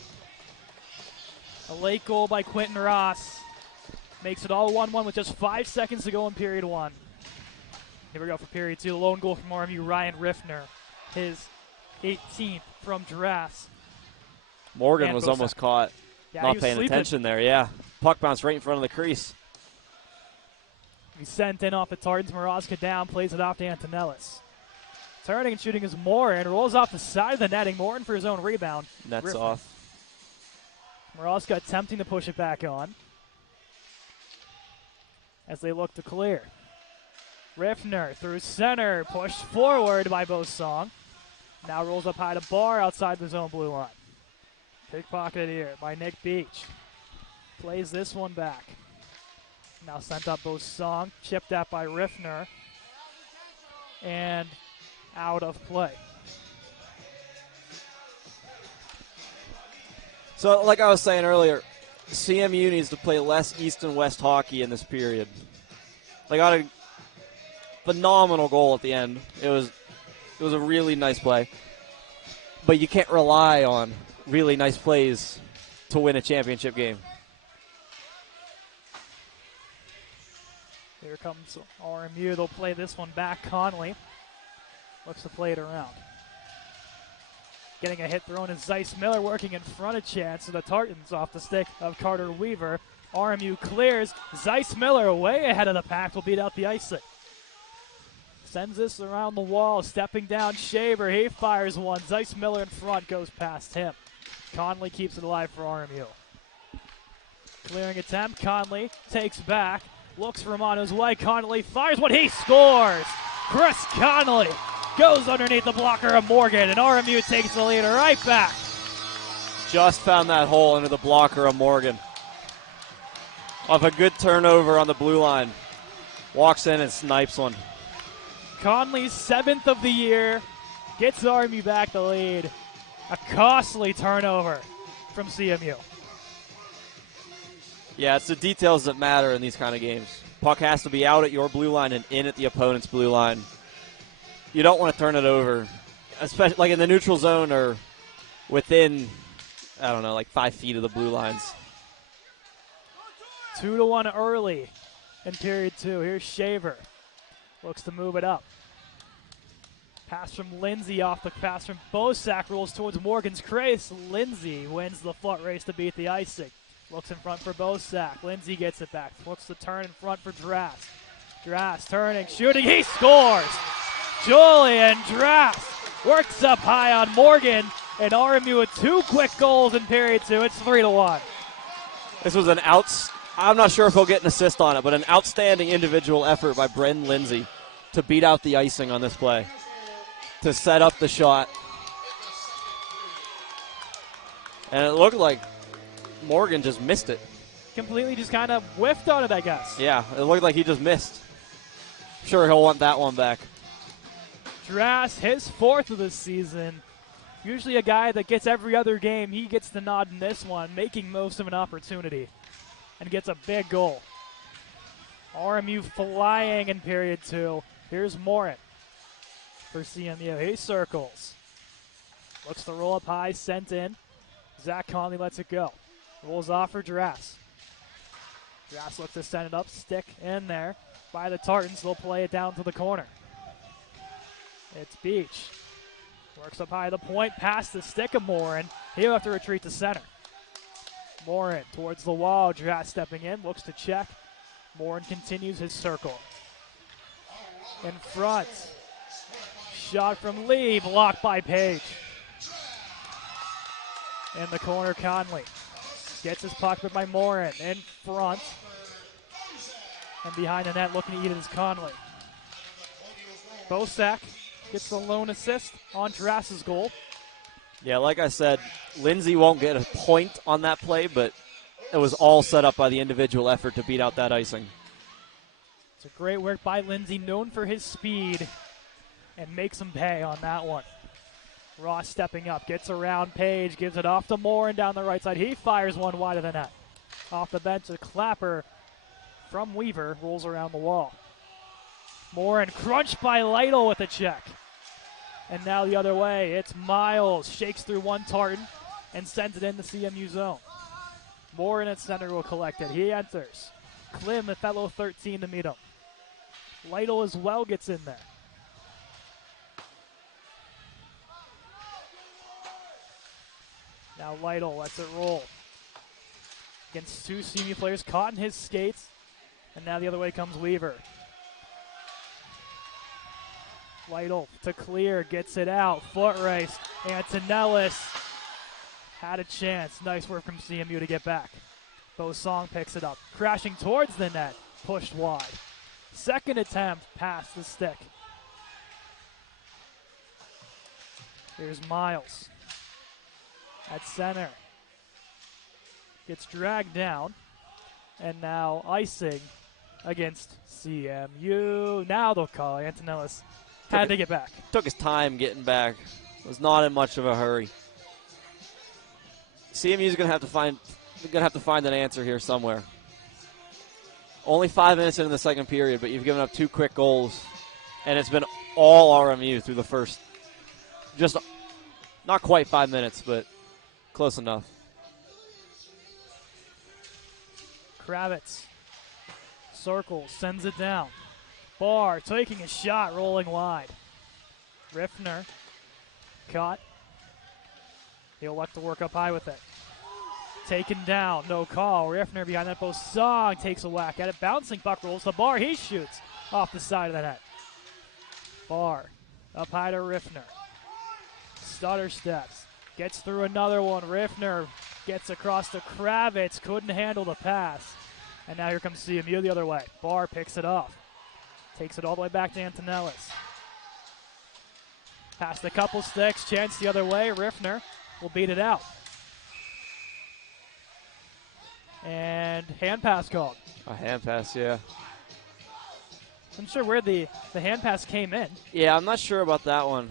A late goal by Quentin Ross makes it all 1-1 with just 5 seconds to go in period 1. Here we go for period 2. The lone goal from RMU, Ryan Riffner. His 18th from Giraffes. Morgan was almost caught. Yeah, not paying attention there, yeah. Puck bounced right in front of the crease. He sent in off the Tartans. Morozka down, plays it off to Antonellis. Turning and shooting is Morin. Rolls off the side of the netting. Morin for his own rebound. Nets Riffner. off. Morozka attempting to push it back on as they look to clear. Riffner through center, pushed forward by Bosong. Now rolls up high to Barr outside the zone blue line. Pickpocketed here by Nick Beach. Plays this one back. Now sent up Bosong, chipped out by Riffner. And out of play. So, like I was saying earlier, CMU needs to play less East and West hockey in this period. They got a phenomenal goal at the end. It was a really nice play. But you can't rely on really nice plays to win a championship game. Here comes RMU. They'll play this one back. Conley looks to play it around. Getting a hit thrown is Zeiss Miller working in front of Chance. So the Tartans off the stick of Carter Weaver. RMU clears. Zeiss Miller way ahead of the pack will beat out the icing. Sends this around the wall. Stepping down Shaver. He fires one. Zeiss Miller in front goes past him. Conley keeps it alive for RMU. Clearing attempt. Conley takes back. Looks for Romano's way. Conley fires one. He scores. Chris Conley goes underneath the blocker of Morgan, and RMU takes the lead right back. Just found that hole under the blocker of Morgan. Off a good turnover on the blue line. Walks in and snipes one. Conley's 7th of the year gets RMU back the lead. A costly turnover from CMU. Yeah, it's the details that matter in these kind of games. Puck has to be out at your blue line and in at the opponent's blue line. You don't want to turn it over, especially like in the neutral zone or within, I don't know, like 5 feet of the blue lines. 2-1 early in period 2. Here's Shaver. Looks to move it up. Pass from Lindsay off the pass from Bosak. Rolls towards Morgan's crease. Lindsay wins the foot race to beat the icing. Looks in front for Bosak. Lindsay gets it back. Looks to turn in front for Drass. Drass turning, shooting. He scores! Julian Drass works up high on Morgan, and RMU with 2 quick goals in period 2. It's 3-1. This was an I'm not sure if he'll get an assist on it, but an outstanding individual effort by Brendan Lindsay to beat out the icing on this play, to set up the shot. And it looked like Morgan just missed it. Completely just kind of whiffed on it, I guess. Yeah, it looked like he just missed. Sure, he'll want that one back. Drass, his 4th of the season. Usually a guy that gets every other game, he gets the nod in this one, making most of an opportunity, and gets a big goal. RMU flying in period 2. Here's Morin for CMU. He circles. Looks to roll up high, sent in. Zach Conley lets it go. Rolls off for Drass. Drass looks to send it up, stick in there by the Tartans. They'll play it down to the corner. It's Beach. Works up high the point, past the stick of Morin. He'll have to retreat to center. Morin towards the wall. Drass stepping in, looks to check. Morin continues his circle. In front. Shot from Lee, blocked by Page. In the corner, Conley gets his puck by Morin. In front. And behind the net, looking to eat it is Conley. Bosak gets the lone assist on Drass's goal. Yeah, like I said, Lindsay won't get a point on that play, but it was all set up by the individual effort to beat out that icing. It's a great work by Lindsay, known for his speed, and makes him pay on that one. Ross stepping up, gets around Page, gives it off to Morin down the right side. He fires one wide of the net. Off the bench, a clapper from Weaver rolls around the wall. Morin crunched by Lytle with a check. And now the other way, it's Miles. Shakes through one Tartan and sends it in the CMU zone. Morin at center will collect it. He enters. Klim, a fellow 13 to meet him. Lytle as well gets in there. Now Lytle lets it roll. Against 2 CMU players caught in his skates. And now the other way comes Weaver. Lytle to clear, gets it out. Foot race. Antonellis had a chance. Nice work from CMU to get back. Bosong picks it up. Crashing towards the net. Pushed wide. Second attempt past the stick. Here's Miles. At center. Gets dragged down. And now icing against CMU. Now they'll call Antonellis. Had to get back. Took his time getting back. Was not in much of a hurry. CMU's gonna have to find an answer here somewhere. Only 5 minutes into the second period, but you've given up 2 quick goals, and it's been all RMU through the first, just not quite 5 minutes, but close enough. Kravitz circles, sends it down. Barr taking a shot, rolling wide. Riffner caught. He'll look to work up high with it. Taken down, no call. Riffner behind that post. Song takes a whack at it. Bouncing puck rolls to Barr. He shoots off the side of the net. Barr up high to Riffner. Stutter steps. Gets through another one. Riffner gets across to Kravitz. Couldn't handle the pass. And now here comes CMU the other way. Barr picks it off. Takes it all the way back to Antonellis. Past a couple sticks. Chance the other way. Riffner will beat it out. And hand pass called. A hand pass, yeah. I'm sure where the hand pass came in. Yeah, I'm not sure about that one.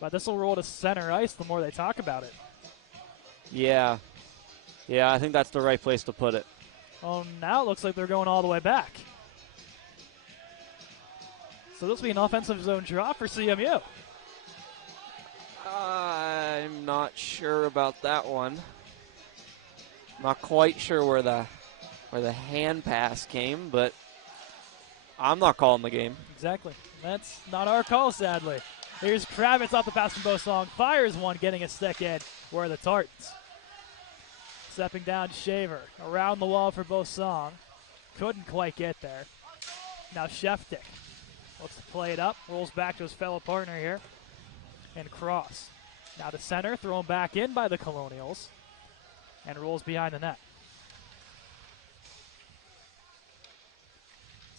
But this will roll to center ice the more they talk about it. Yeah. Yeah, I think that's the right place to put it. Oh, now it looks like they're going all the way back. So this will be an offensive zone draw for CMU. I'm not sure about that one. Not quite sure where the hand pass came, but I'm not calling the game. Exactly. That's not our call, sadly. Here's Kravitz off the pass from Bosong. Fires one, getting a stick in where the Tartans. Stepping down, Shaver. Around the wall for Bosong. Couldn't quite get there. Now Sheftick looks to play it up. Rolls back to his fellow partner here. And Cross Now to center, thrown back in by the Colonials, and rolls behind the net.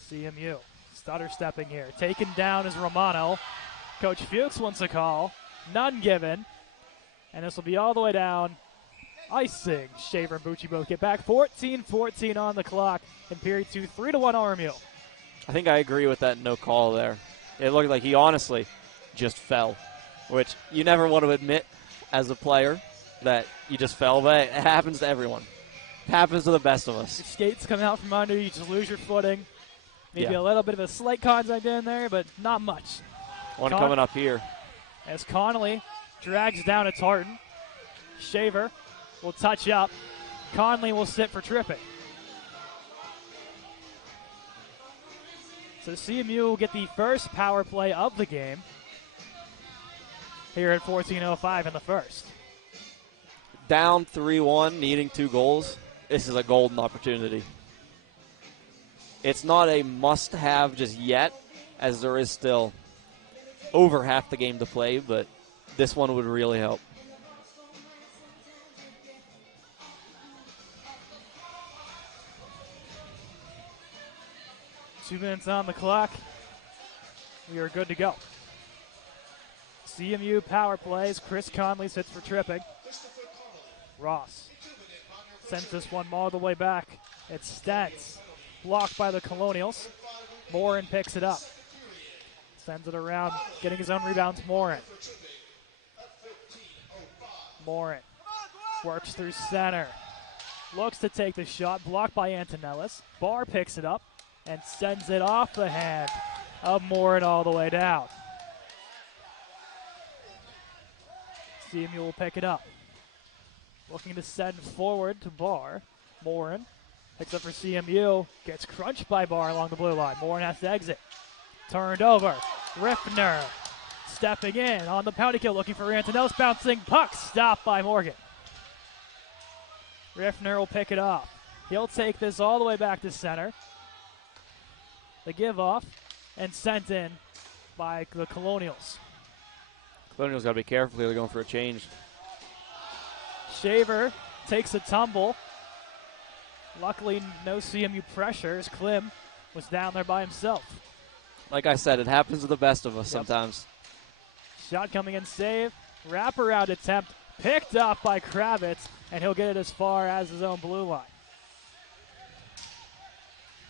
CMU stutter stepping here. Taken down is Romano. Coach Fuchs wants a call. None given. And this will be all the way down. Icing. Shaver and Bucci both get back. 14-14 on the clock in period 2. 3-1 RMU. I think I agree with that no call there. It looked like he honestly just fell, which you never want to admit as a player that you just fell, but it happens to everyone. It happens to the best of us. Your skates come out from under you, just lose your footing. Maybe Yeah. a little bit of a slight contact in there, but not much. One coming up here. As Connolly drags down a Tartan. Shaver will touch up. Conley will sit for tripping. So CMU will get the first power play of the game here at 14:05 in the first. Down 3-1, needing 2 goals. This is a golden opportunity. It's not a must-have just yet, as there is still over half the game to play, but this one would really help. Two minutes on the clock. We are good to go. CMU power plays. Chris Conley sits for tripping. Ross sends this one all the way back. It's Stentz. Blocked by the Colonials. Morin picks it up. Sends it around, getting his own rebounds. Morin works through center. Looks to take the shot. Blocked by Antonellis. Barr picks it up and sends it off the hand of Morin all the way down. CMU will pick it up. Looking to send forward to Barr. Morin picks up for CMU. Gets crunched by Barr along the blue line. Morin has to exit. Turned over. Riffner stepping in on the penalty kill, looking for Antonellis. Bouncing puck. Stopped by Morgan. Riffner will pick it up. He'll take this all the way back to center. The give off and sent in by the Colonials. Colonials got to be careful here. They're going for a change. Shaver takes a tumble. Luckily, no CMU pressure as Klim was down there by himself. Like I said, it happens to the best of us sometimes. Shot coming in, save. Wraparound attempt picked up by Kravitz, and he'll get it as far as his own blue line.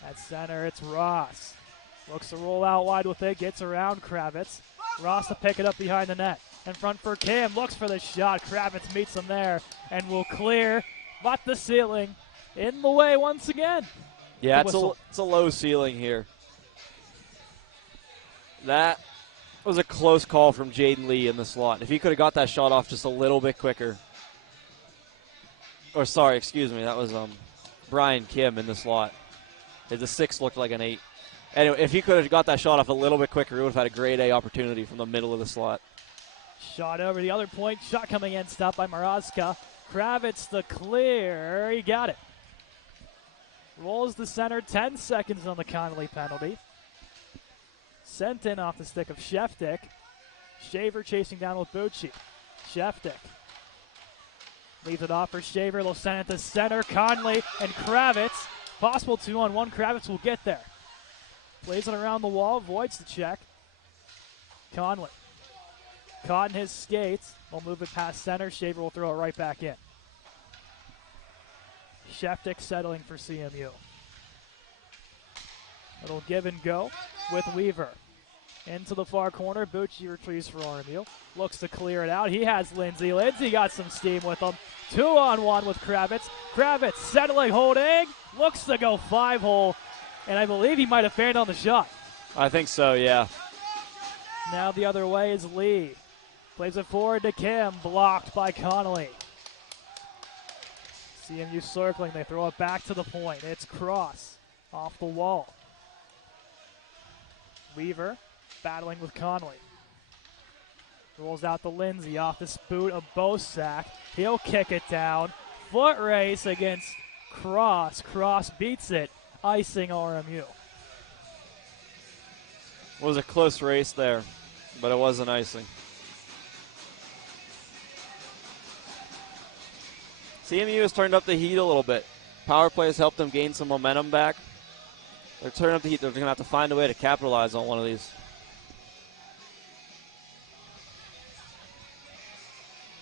At center, it's Ross. Looks to roll out wide with it, gets around Kravitz. Ross to pick it up behind the net. In front for Kim, looks for the shot. Kravitz meets him there and will clear, but the ceiling in the way once again. Yeah, it's a low ceiling here. That was a close call from Jaden Lee in the slot. If he could have got that shot off just a little bit quicker. Or sorry, excuse me, that was Brian Kim in the slot. The 6 looked like an 8. Anyway, if he could have got that shot off a little bit quicker, he would have had a grade A opportunity from the middle of the slot. Shot over the other point. Shot coming in, stopped by Marazka. Kravitz the clear. He got it. Rolls the center. 10 seconds on the Connolly penalty. Sent in off the stick of Sheftick. Shaver chasing down with Bucci. Sheftick leaves it off for Shaver. They'll send it to center. Conley and Kravitz. Possible 2-on-1. Kravitz will get there. Plays it around the wall. Avoids the check. Conley caught in his skates. We'll move it past center. Shaver will throw it right back in. Sheftick settling for CMU. It'll give and go with Weaver. Into the far corner. Bucci retrieves for RMU. Looks to clear it out. He has Lindsay. Lindsay got some steam with him. 2-on-1 with Kravitz. Kravitz settling, holding. Looks to go 5-hole. And I believe he might have fanned on the shot. I think so, yeah. Now the other way is Lee. Plays it forward to Kim. Blocked by Connolly. CMU circling. They throw it back to the point. It's Cross off the wall. Weaver battling with Conley. Rolls out to Lindsay off the boot of Bosak. He'll kick it down. Foot race against Cross. Cross beats it. Icing RMU. It was a close race there, but it wasn't icing. CMU has turned up the heat a little bit. Power play has helped them gain some momentum back. They're turning up the heat. They're going to have to find a way to capitalize on one of these.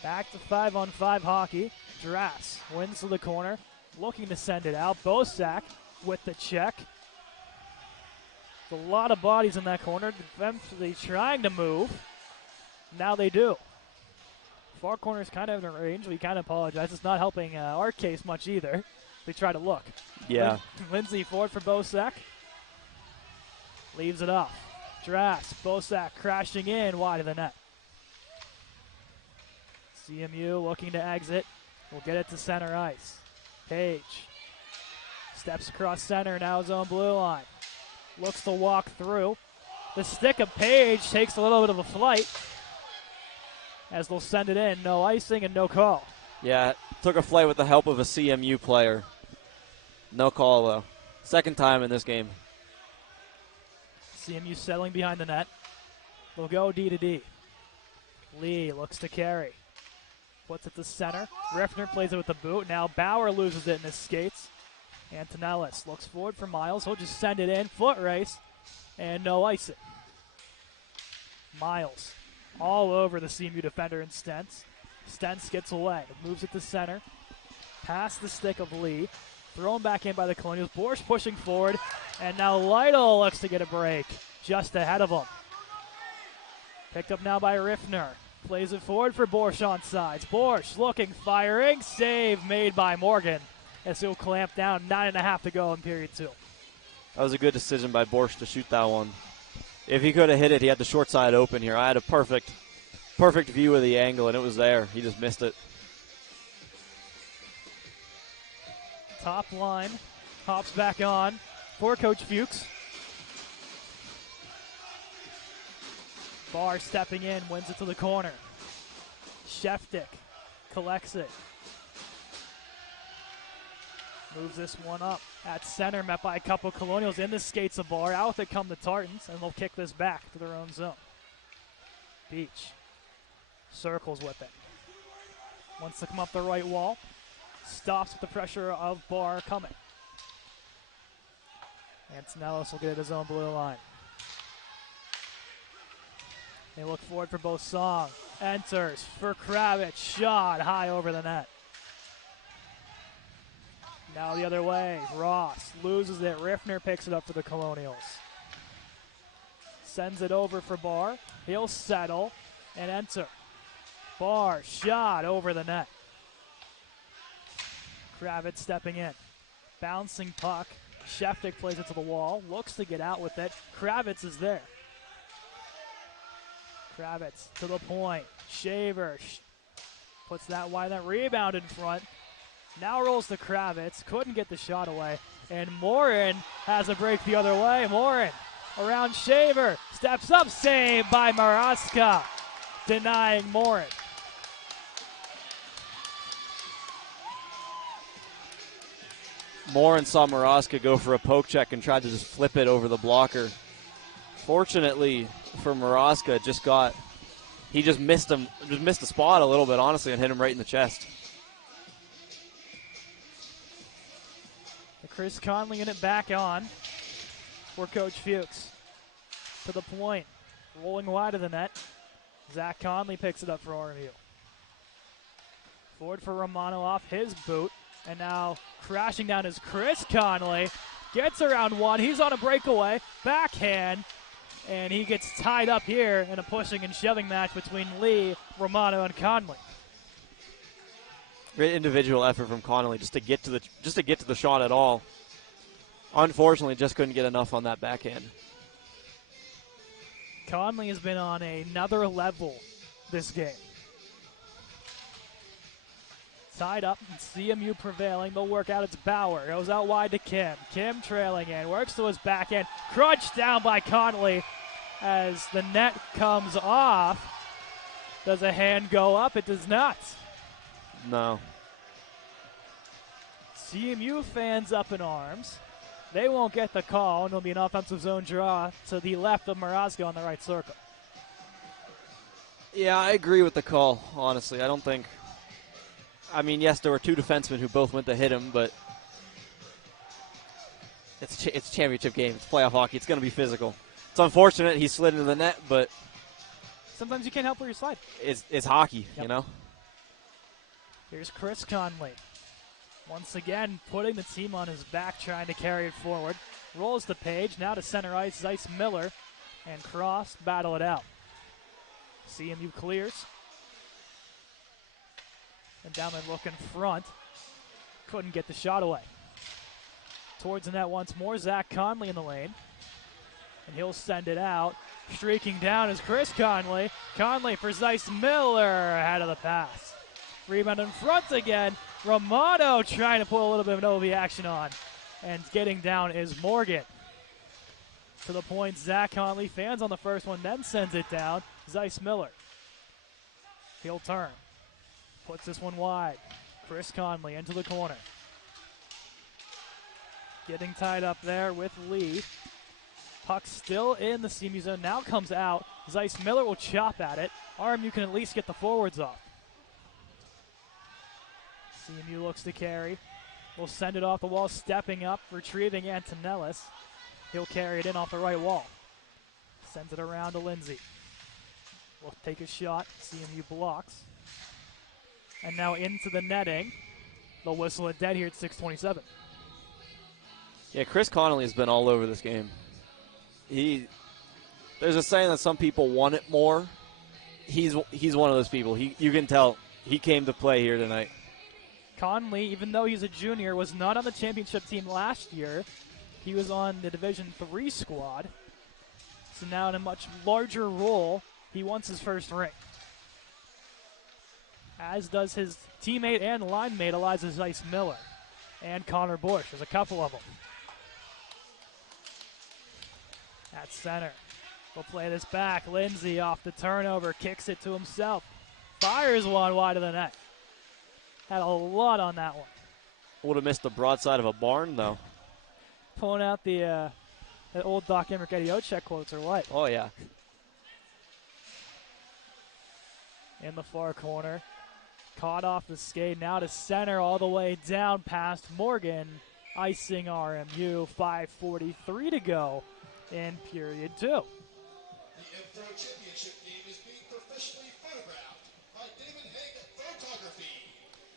Back to 5-on-5 hockey. Drass wins to the corner, looking to send it out. Bosak with the check. A lot of bodies in that corner. Defensively trying to move. Now they do. Far corner is kind of in range. We kind of apologize. It's not helping our case much either. We try to look. Yeah. Lindsay forward for Bosak. Leaves it off. Drass. Bosak crashing in wide of the net. CMU looking to exit. We'll get it to center ice. Page steps across center, now zone blue line. Looks to walk through. The stick of Page takes a little bit of a flight as they'll send it in. No icing and no call. Yeah, took a flight with the help of a CMU player. No call, though. Second time in this game. CMU settling behind the net. They'll go D to D. Lee looks to carry. Puts it to center. Riffner plays it with the boot. Now Bauer loses it in his skates. Antonellis looks forward for Miles. He'll just send it in. Foot race. And no icing. Miles all over the CMU defender and Stentz. Stentz gets away. Moves it to center. Past the stick of Lee. Thrown back in by the Colonials. Borsch pushing forward. And now Lytle looks to get a break. Just ahead of him. Picked up now by Riffner. Plays it forward for Borsch on sides. Borsch looking, firing. Save made by Morgan as he'll clamp down. 9.5 to go in period 2. That was a good decision by Borsch to shoot that one. If he could have hit it, he had the short side open here. I had a perfect view of the angle, and it was there. He just missed it. Top line hops back on for Coach Fuchs. Barr stepping in, wins it to the corner. Sheftick collects it. Moves this one up at center, met by a couple Colonials in the skates of Barr. Out with it come the Tartans, and they'll kick this back to their own zone. Beach circles with it. Wants to come up the right wall. Stops with the pressure of Barr coming. Antonellis will get it his own blue line. They look forward for both Song. Enters for Kravitz. Shot high over the net. Now the other way. Ross loses it. Riffner picks it up for the Colonials. Sends it over for Barr. He'll settle and enter. Barr shot over the net. Kravitz stepping in. Bouncing puck. Sheftick plays it to the wall. Looks to get out with it. Kravitz is there. Kravitz to the point. Shaver puts that wide net. Rebound in front. Now rolls to Kravitz. Couldn't get the shot away. And Morin has a break the other way. Morin around Shaver. Steps up. Saved by Maraska. Denying Morin. Morin saw Maraska go for a poke check and tried to just flip it over the blocker. Fortunately for Maraska, he just missed the spot a little bit, honestly, and hit him right in the chest. Chris Conley in it back on for Coach Fuchs. To the point, rolling wide of the net. Zach Conley picks it up for RMU. Forward for Romano off his boot. And now crashing down is Chris Conley. Gets around one. He's on a breakaway. Backhand. And he gets tied up here in a pushing and shoving match between Lee, Romano, and Conley. Great individual effort from Conley just to get to the shot at all. Unfortunately, just couldn't get enough on that backhand. Conley has been on another level this game. Tied up, and CMU prevailing. They'll work out. It's Bauer. Goes out wide to Kim. Kim trailing in. Works to his backhand. Crunched down by Conley as the net comes off. Does a hand go up? It does not. No. CMU fans up in arms. They won't get the call, and it'll be an offensive zone draw to the left of Maraska on the right circle. Yeah, I agree with the call, honestly. I don't think I mean, yes, there were two defensemen who both went to hit him, but it's a championship game. It's playoff hockey. It's going to be physical. It's unfortunate he slid into the net, but sometimes you can't help where you slide. It's hockey, Yep. you know? Here's Chris Conley. Once again, putting the team on his back, trying to carry it forward. Rolls the page, now to center ice, Zeiss Miller, and Cross battle it out. CMU clears. And down the look in front. Couldn't get the shot away. Towards the net once more, Zach Conley in the lane. And he'll send it out. Streaking down is Chris Conley. Conley for Zeiss Miller ahead of the pass. Rebound in front again. Romano trying to put a little bit of an OV action on. And getting down is Morgan. To the point, Zach Conley fans on the first one, then sends it down. Zeiss Miller. He'll turn. Puts this one wide. Chris Conley into the corner. Getting tied up there with Lee. Puck still in the CMU zone. Now comes out. Zeiss Miller will chop at it. RMU can at least get the forwards off. CMU looks to carry. Will send it off the wall, stepping up, retrieving Antonellis. He'll carry it in off the right wall. Sends it around to Lindsay. Will take a shot. CMU blocks. And now into the netting. They'll whistle it dead here at 6:27. Yeah, Chris Connolly has been all over this game. There's a saying that some people want it more. He's one of those people. You can tell he came to play here tonight. Conley, even though he's a junior, was not on the championship team last year. He was on the Division III squad. So now in a much larger role, he wants his first ring. As does his teammate and line mate, Eliza Zeiss Miller. And Connor Bush. There's a couple of them. At center. We'll play this back. Lindsay off the turnover. Kicks it to himself. Fires one wide of the net. Had a lot on that one. Would have missed the broadside of a barn, though. Pulling out the old Doc Emmerich Eddie Ochek quotes or what? Oh, yeah. In the far corner. Caught off the skate. Now to center all the way down past Morgan. Icing RMU. 5:43 to go in period 2. The M4 Championship game is being professionally photographed by David Haig Photography,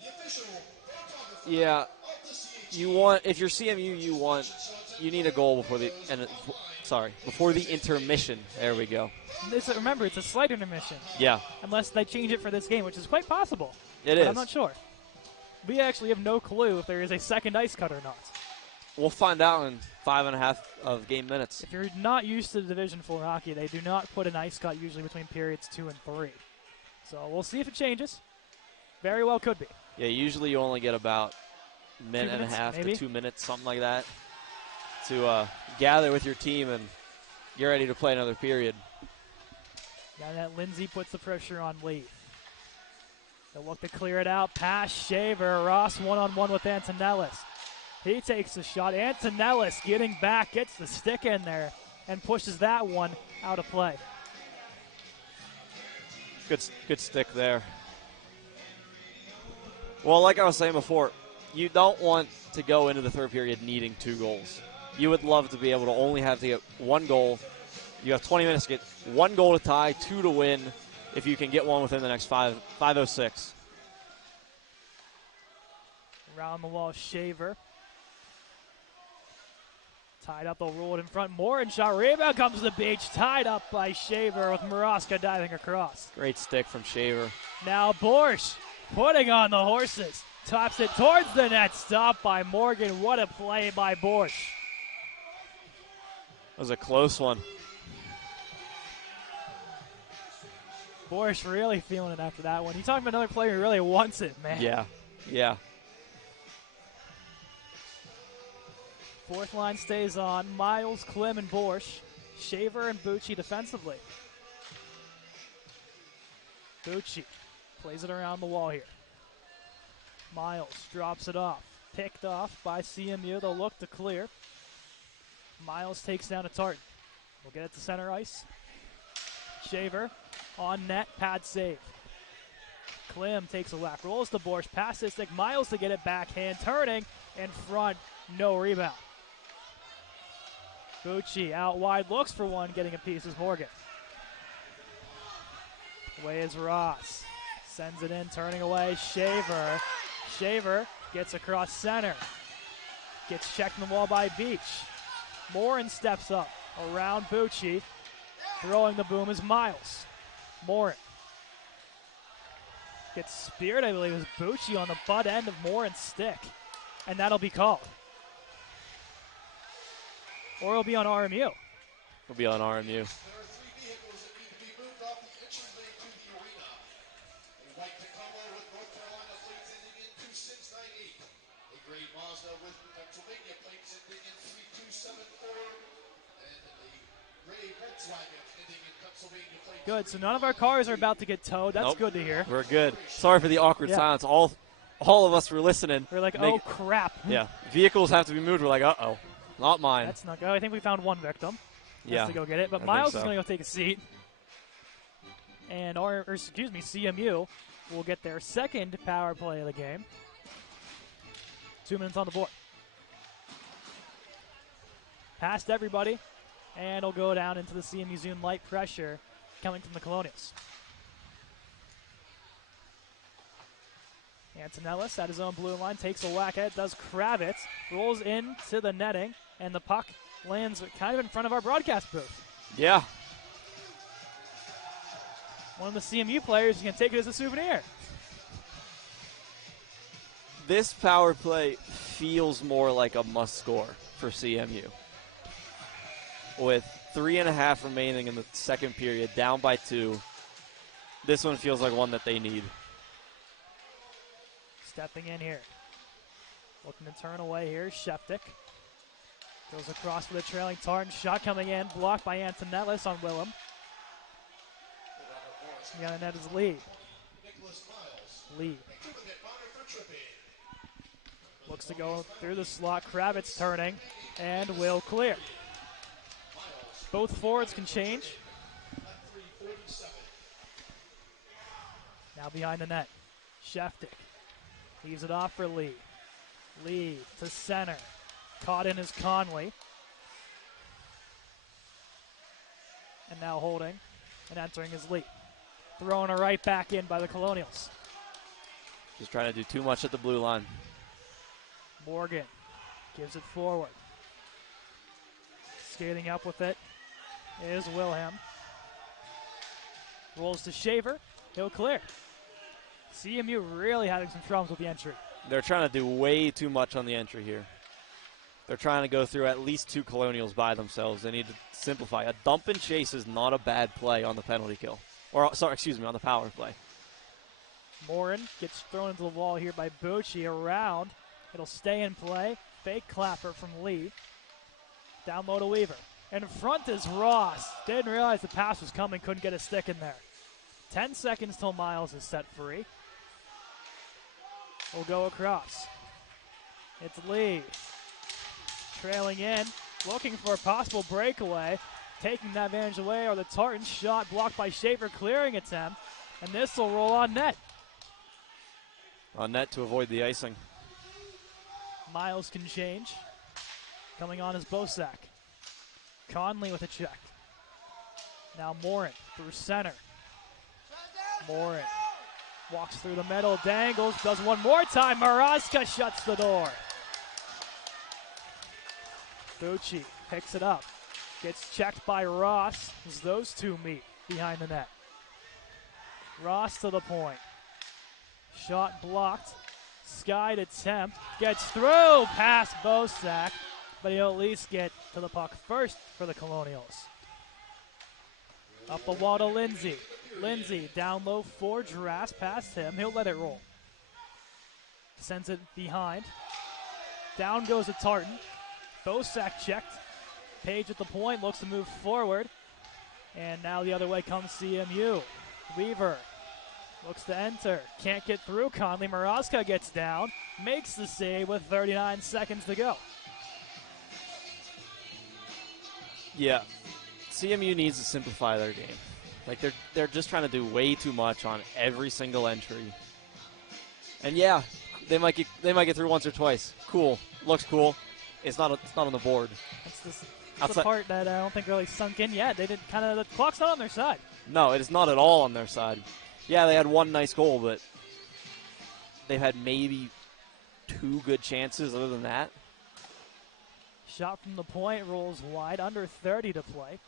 the official photographer Yeah. of the CHE. If you're CMU, you need a goal before the intermission. There we go. Remember, it's a slight intermission. Yeah, Unless they change it for this game, which is quite possible. it But is. I'm not sure. We actually have no clue if there is a second ice cut or not. We'll find out in 5.5 of game minutes. If you're not used to Division IV hockey, they do not put an ice cut usually between periods 2 and 3. So we'll see if it changes. Very well could be. Yeah, usually you only get about a minute and a minutes, half maybe? to 2 minutes, something like that, to gather with your team and get ready to play another period. Now that Lindsay puts the pressure on Lee. They'll look to clear it out. Pass Shaver. Ross one-on-one with Antonellis. He takes the shot. Antonellis getting back, gets the stick in there, and pushes that one out of play. Good stick there. Well, like I was saying before, you don't want to go into the third period needing 2 goals. You would love to be able to only have to get 1 goal. You have 20 minutes to get 1 goal to tie, 2 to win, if you can get one within the next 5:06. Around the wall, Shaver. Tied up, they'll roll it in front. Morin shot, rebound comes to the beach. Tied up by Shaver with Maraska diving across. Great stick from Shaver. Now Borsch putting on the horses. Tops it towards the net. Stopped by Morgan. What a play by Borsch. That was a close one. Borsch really feeling it after that one. You talking about another player who really wants it, man. Yeah. Fourth line stays on. Miles, Klim, and Borsch. Shaver and Bucci defensively. Bucci plays it around the wall here. Miles drops it off. Picked off by CMU. They'll look to clear. Miles takes down a Tartan. We'll get it to center ice. Shaver on net. Pad save. Klim takes a whack, rolls the Borsch, passes Nick Miles to get it backhand, turning in front, no rebound. Bucci out wide, looks for one, getting a piece is Morgan. Away is Ross. Sends it in, turning away, Shaver. Shaver gets across center. Gets checked in the wall by Beach. Morin steps up around Bucci. Throwing the boom is Miles. Morin. Gets speared, I believe, is Bucci on the butt end of Morin's stick. And that'll be called. Or it'll be on RMU. It'll be on RMU. There are 3 vehicles that need to be moved off the entryway to the arena. A white Tacoma with North Carolina plates ending in 2698. A gray Mazda with Pennsylvania plates ending in 3274. And a gray Volkswagen ending in Pennsylvania plates. Good, so none of our cars are about to get towed. That's Nope. good to hear. We're good. Sorry for the awkward Yeah. silence. All of us were listening. We're like, oh crap. Yeah. Vehicles have to be moved. We're like, uh-oh. Not mine. That's not good. I think we found one victim. Yeah. To go get it, but I Miles think is so. going to go take a seat. And CMU will get their second power play of the game. 2 minutes on the board. Past everybody, and it'll go down into the CMU zone. Light pressure coming from the Colonials. Antonellis at his own blue line takes a whack at it, does Kravitz, rolls into the netting, and the puck lands kind of in front of our broadcast booth. Yeah. One of the CMU players can take it as a souvenir. This power play feels more like a must score for CMU. With 3.5 remaining in the second period, down by 2, this one feels like one that they need. Stepping in here. Looking to turn away here. Sheptick goes across for the trailing Tartan. Shot coming in. Blocked by Antonellis on Willem. The other net is Lee. Nicholas Miles. Lee Tripping it, Bonner for tripping. looks to go through the slot. Kravitz turning and will clear. Both forwards can change. Now behind the net. Sheftick leaves it off for Lee. Lee to center. Caught in is Conley. And now holding and entering is Lee. Throwing her right back in by the Colonials. Just trying to do too much at the blue line. Morgan gives it forward. Skating up with it is Wilhelm. Rolls to Shaver. He'll clear. CMU really having some problems with the entry. They're trying to do way too much on the entry here. They're trying to go through at least 2 Colonials by themselves. They need to simplify. A dump and chase is not a bad play on the penalty kill. Or, sorry, excuse me, on the power play. Morin gets thrown into the wall here by Bucci around. It'll stay in play. Fake clapper from Lee. Down low to Weaver. In front is Ross. Didn't realize the pass was coming, couldn't get a stick in there. 10 seconds till Miles is set free. We'll go across. It's Lee. Trailing in, looking for a possible breakaway. Taking that advantage away, or the Tartan shot blocked by Schaefer, clearing attempt. And this will roll on net. On net to avoid the icing. Miles can change. Coming on is Bosak. Conley with a check. Now Morin through center. Morin walks through the middle, dangles, does one more time. Maraska shuts the door. Bucci picks it up. Gets checked by Ross as those two meet behind the net. Ross to the point. Shot blocked. Skied attempt. Gets through past Bosak, but he'll at least get to the puck first for the Colonials. Up the wall to Lindsay. Lindsay down low for Drass past him. He'll let it roll. Sends it behind. Down goes to Tartan. Bosak checked. Page at the point, looks to move forward. And now the other way comes CMU. Weaver looks to enter. Can't get through Conley. Maraska gets down. Makes the save with 39 seconds to go. Yeah. CMU needs to simplify their game. Like they're just trying to do way too much on every single entry. And yeah, they might get through once or twice. Cool, looks cool. It's not on the board. That's the part that I don't think really sunk in yet. They didn't the clock's not on their side. No, it is not at all on their side. Yeah, they had one nice goal, but they've had maybe 2 good chances other than that. Shot from the point rolls wide, under 30 to play.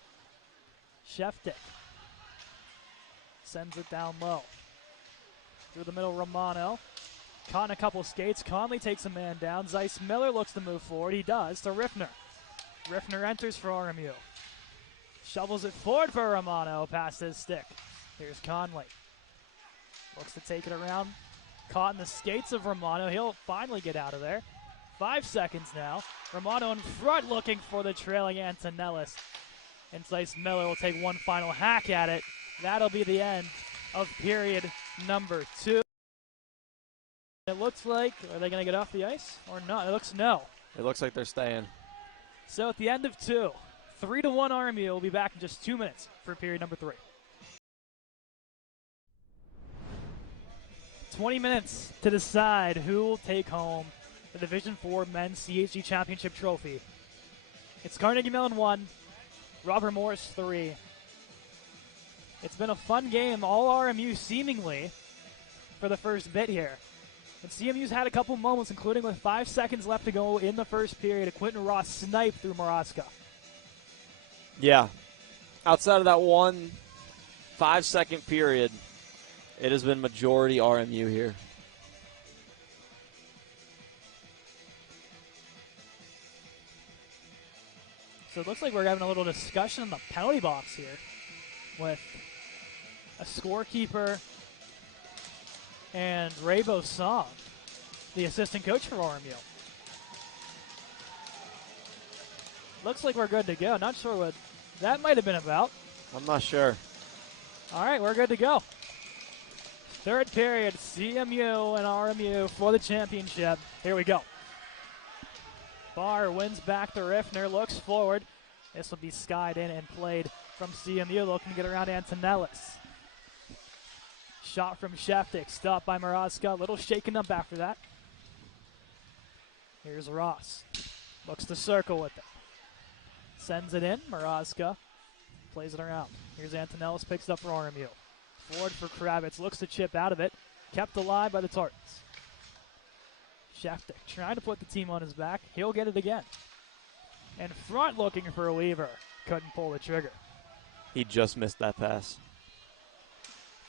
Sheftik sends it down low. Through the middle, Romano. Caught in a couple skates. Conley takes a man down. Zeiss Miller looks to move forward. He does to Riffner. Riffner enters for RMU. Shovels it forward for Romano past his stick. Here's Conley. Looks to take it around. Caught in the skates of Romano. He'll finally get out of there. 5 seconds now. Romano in front looking for the trailing Antonellis. And Zeiss Miller will take one final hack at it. That'll be the end of period number 2. It looks like, are they going to get off the ice or not? It looks no. It looks like they're staying. So at the end of 2, 3-1 RMU. We'll be back in just 2 minutes for period number 3. 20 minutes to decide who will take home the Division IV Men's CHG Championship Trophy. It's Carnegie Mellon 1, Robert Morris 3. It's been a fun game, all RMU seemingly, for the first bit here. And CMU's had a couple moments, including with 5 seconds left to go in the first period, a Quentin Ross snipe through Maraska. Yeah. Outside of that 1 5-second period, it has been majority RMU here. So it looks like we're having a little discussion in the penalty box here with a scorekeeper and Raybo Song, the assistant coach for RMU. Looks like we're good to go. Not sure what that might have been about. I'm not sure. All right, we're good to go. Third period, CMU and RMU for the championship. Here we go. Barr wins back to Riffner, looks forward. This will be skied in and played from CMU, looking to get around Antonellis. Shot from Sheftik, stopped by Maraska. A little shaken up after that. Here's Ross. Looks to circle with it. Sends it in. Maraska plays it around. Here's Antonellis, picks it up for RMU. Forward for Kravitz, looks to chip out of it. Kept alive by the Tartans. Sheftik trying to put the team on his back. He'll get it again. And front looking for a Weaver. Couldn't pull the trigger. He just missed that pass.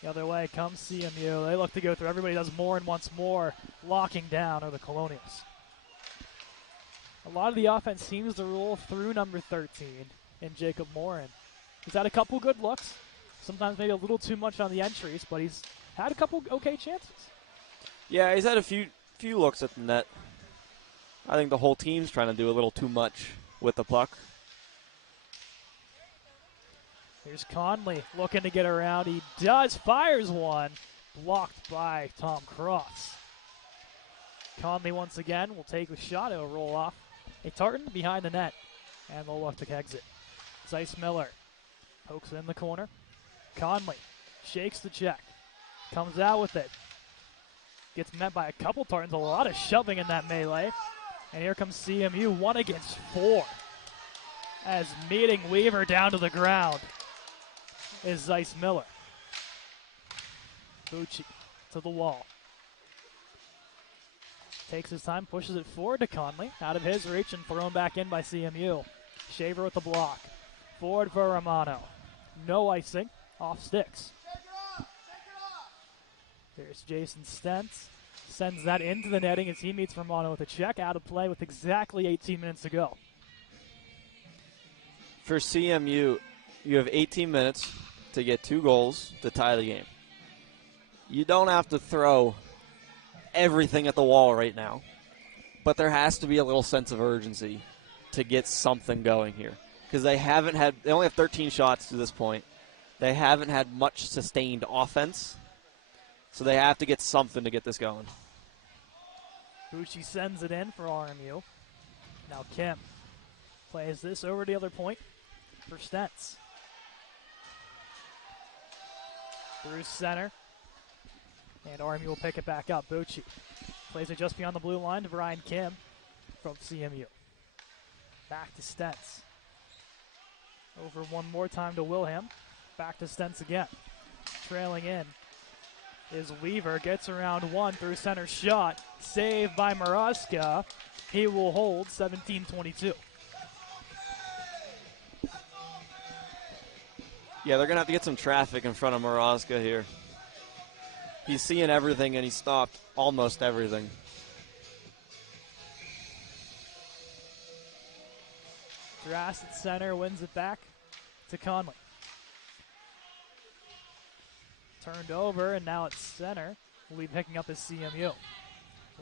The other way comes CMU. They look to go through. Everybody does more and once more. Locking down are the Colonials. A lot of the offense seems to roll through number 13 in Jacob Morin. He's had a couple good looks. Sometimes maybe a little too much on the entries, but he's had a couple okay chances. Yeah, he's had a few looks at the net. I think the whole team's trying to do a little too much with the puck. Here's Conley looking to get around. He does, fires one. Blocked by Tom Cross. Conley once again will take a shot. It'll roll off. A Tartan behind the net. And they'll look to exit. Zeiss Miller pokes it in the corner. Conley shakes the check. Comes out with it. Gets met by a couple Tartans. A lot of shoving in that melee. And here comes CMU 1 against 4. As meeting Weaver down to the ground is Zeiss Miller. Bucci to the wall. Takes his time, pushes it forward to Conley. Out of his reach and thrown back in by CMU. Shaver with the block. Forward for Romano. No icing. Off sticks. There's Jason Stentz. Sends that into the netting as he meets Romano with a check. Out of play with exactly 18 minutes to go. For CMU, you have 18 minutes to get 2 goals to tie the game. You don't have to throw everything at the wall right now, but there has to be a little sense of urgency to get something going here, because they only have 13 shots to this point. They haven't had much sustained offense, so they have to get something to get this going. Bucci sends it in for RMU. Now Kim plays this over the other point for Stentz. through center. And RMU will pick it back up. Bucci plays it just beyond the blue line to Brian Kim from CMU. Back to Stentz. Over one more time to Wilhelm. Back to Stentz again. Trailing in is Weaver. Gets around one through center shot. Saved by Maraska. He will hold 17-22. Yeah, they're going to have to get some traffic in front of Maraska here. He's seeing everything, and he stopped almost everything. Drass at center wins it back to Conley. Turned over, and now at center will be picking up his CMU.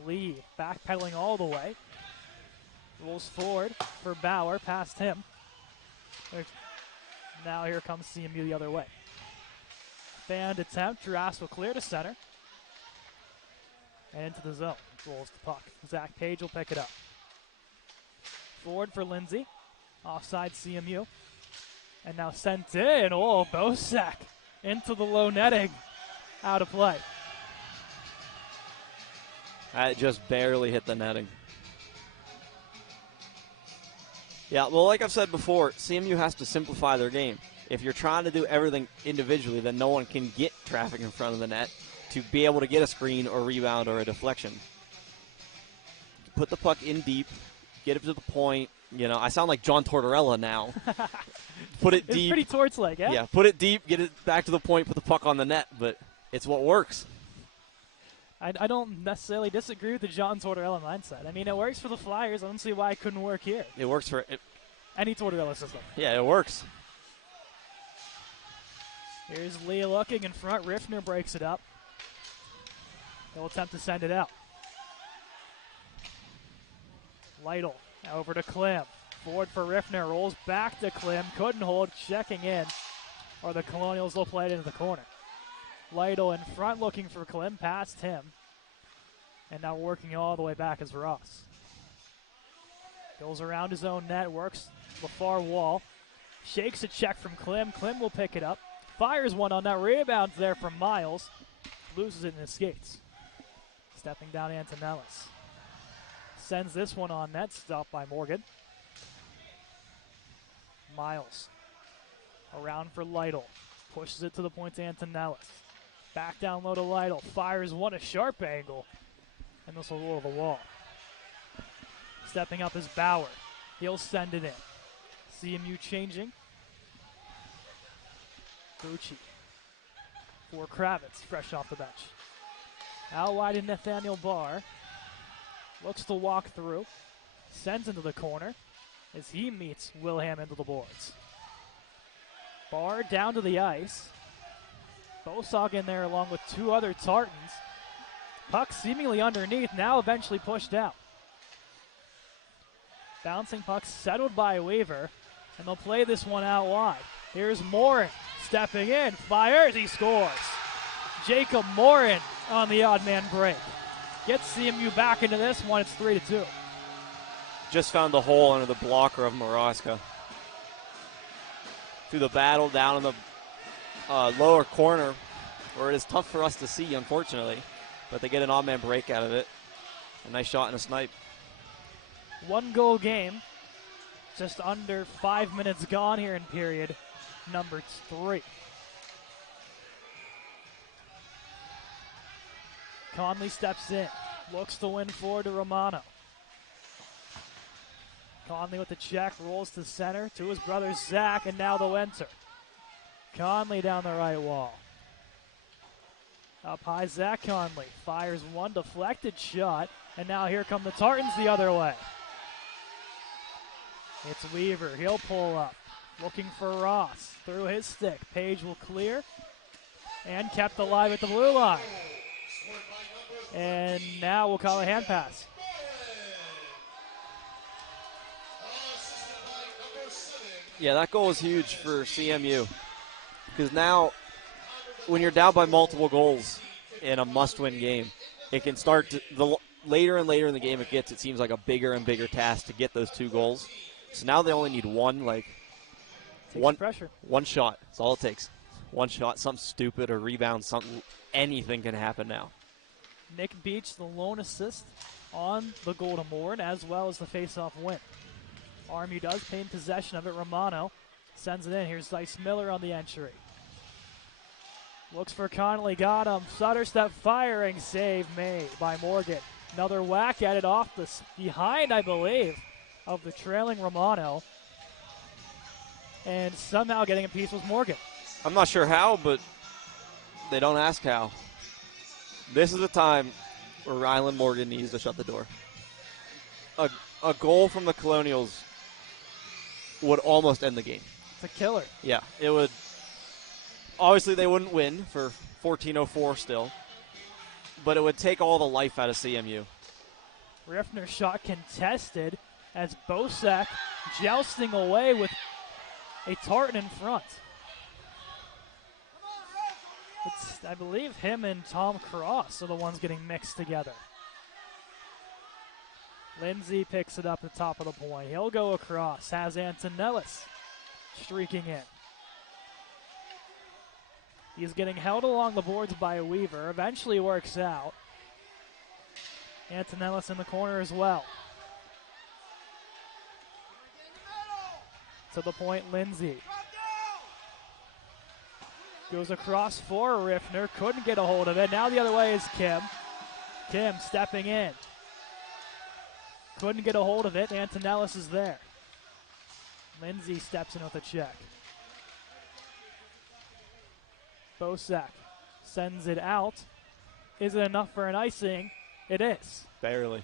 Lee backpedaling all the way. Rolls forward for Bauer, past him. Now here comes CMU the other way. Fanned attempt, Drass will clear to center. And into the zone, rolls the puck. Zach Page will pick it up. Forward for Lindsay. Offside CMU. And now sent in. Oh, Bosak into the low netting. Out of play. That just barely hit the netting. Yeah, well, like I've said before, CMU has to simplify their game. If you're trying to do everything individually, then no one can get traffic in front of the net to be able to get a screen or rebound or a deflection. Put the puck in deep, get it to the point. You know, I sound like John Tortorella now. Put it deep. It's pretty Torts-like, yeah? Yeah, put it deep, get it back to the point, put the puck on the net, but it's what works. I don't necessarily disagree with the John Tortorella mindset. I mean, it works for the Flyers. I don't see why it couldn't work here. It works for any Tortorella system. Yeah, it works. Here's Lee looking in front. Riffner breaks it up. He'll attempt to send it out. Lytle over to Klim. Forward for Riffner. Rolls back to Klim. Couldn't hold. Checking in. Or the Colonials will play it into the corner. Lytle in front looking for Klim. Past him. And now working all the way back is Ross. Goes around his own net. Works the far wall. Shakes a check from Klim. Klim will pick it up. Fires one on that. Rebounds there from Miles. Loses it in his skates. Stepping down Antonellis. Sends this one on net. Stopped by Morgan. Miles. Around for Lytle. Pushes it to the point to Antonellis. Back down low to Lytle. Fires one, a sharp angle. And this will roll the wall. Stepping up is Bauer. He'll send it in. CMU changing. Bucci for Kravitz, fresh off the bench. Out wide in Nathaniel Barr. Looks to walk through. Sends into the corner as he meets Wilhelm into the boards. Barr down to the ice. Bosak in there along with two other Tartans. Puck seemingly underneath, now eventually pushed out. Bouncing puck settled by Weaver, and they'll play this one out wide. Here's Morin stepping in, fires, he scores. Jacob Morin on the odd man break. Gets CMU back into this one, it's 3-2. Just found the hole under the blocker of Maraska. Through the battle down in the lower corner, where it is tough for us to see, unfortunately. But they get an odd man break out of it. A nice shot and a snipe. 1 goal game. Just under 5 minutes gone here in period number 3. Conley steps in. Looks to win forward to Romano. Conley with the check. Rolls to center to his brother Zach. And now they'll enter. Conley down the right wall. Up high, Zach Conley fires one deflected shot, and now here come the Tartans the other way. It's Weaver, he'll pull up, looking for Ross, through his stick. Page will clear, and kept alive at the blue line. And now we'll call a hand pass. Yeah, that goal is huge for CMU. Because now, when you're down by multiple goals in a must-win game, it can start to, the later and later in the game it gets, it seems like a bigger and bigger task to get those 2 goals. So now they only need one pressure. One shot. That's all it takes. one shot, something stupid, or rebound, something, anything can happen now. Nick Beach, the lone assist on the goal to Morin, as well as the face-off win. RMU does gain possession of it. Romano sends it in. Here's Dice Miller on the entry. Looks for Connolly, got him. Sutter step firing, save made by Morgan. Another whack at it off the behind, I believe, of the trailing Romano. And somehow getting a piece was Morgan. I'm not sure how, but they don't ask how. This is the time where Ryland Morgan needs to shut the door. A goal from the Colonials would almost end the game. It's a killer. Yeah, it would. Obviously, they wouldn't win for 14:04 still, but it would take all the life out of CMU. Riffner shot contested as Bosak jousting away with a Tartan in front. It's, I believe, him and Tom Cross are the ones getting mixed together. Lindsay picks it up at the top of the point. He'll go across, has Antonellis streaking in. He's getting held along the boards by Weaver. Eventually works out. Antonellis in the corner as well. To the point, Lindsay. Goes across for Riffner. Couldn't get a hold of it. Now the other way is Kim. Kim stepping in. Couldn't get a hold of it. Antonellis is there. Lindsay steps in with a check. Bosak sends it out. Is it enough for an icing? It is. Barely.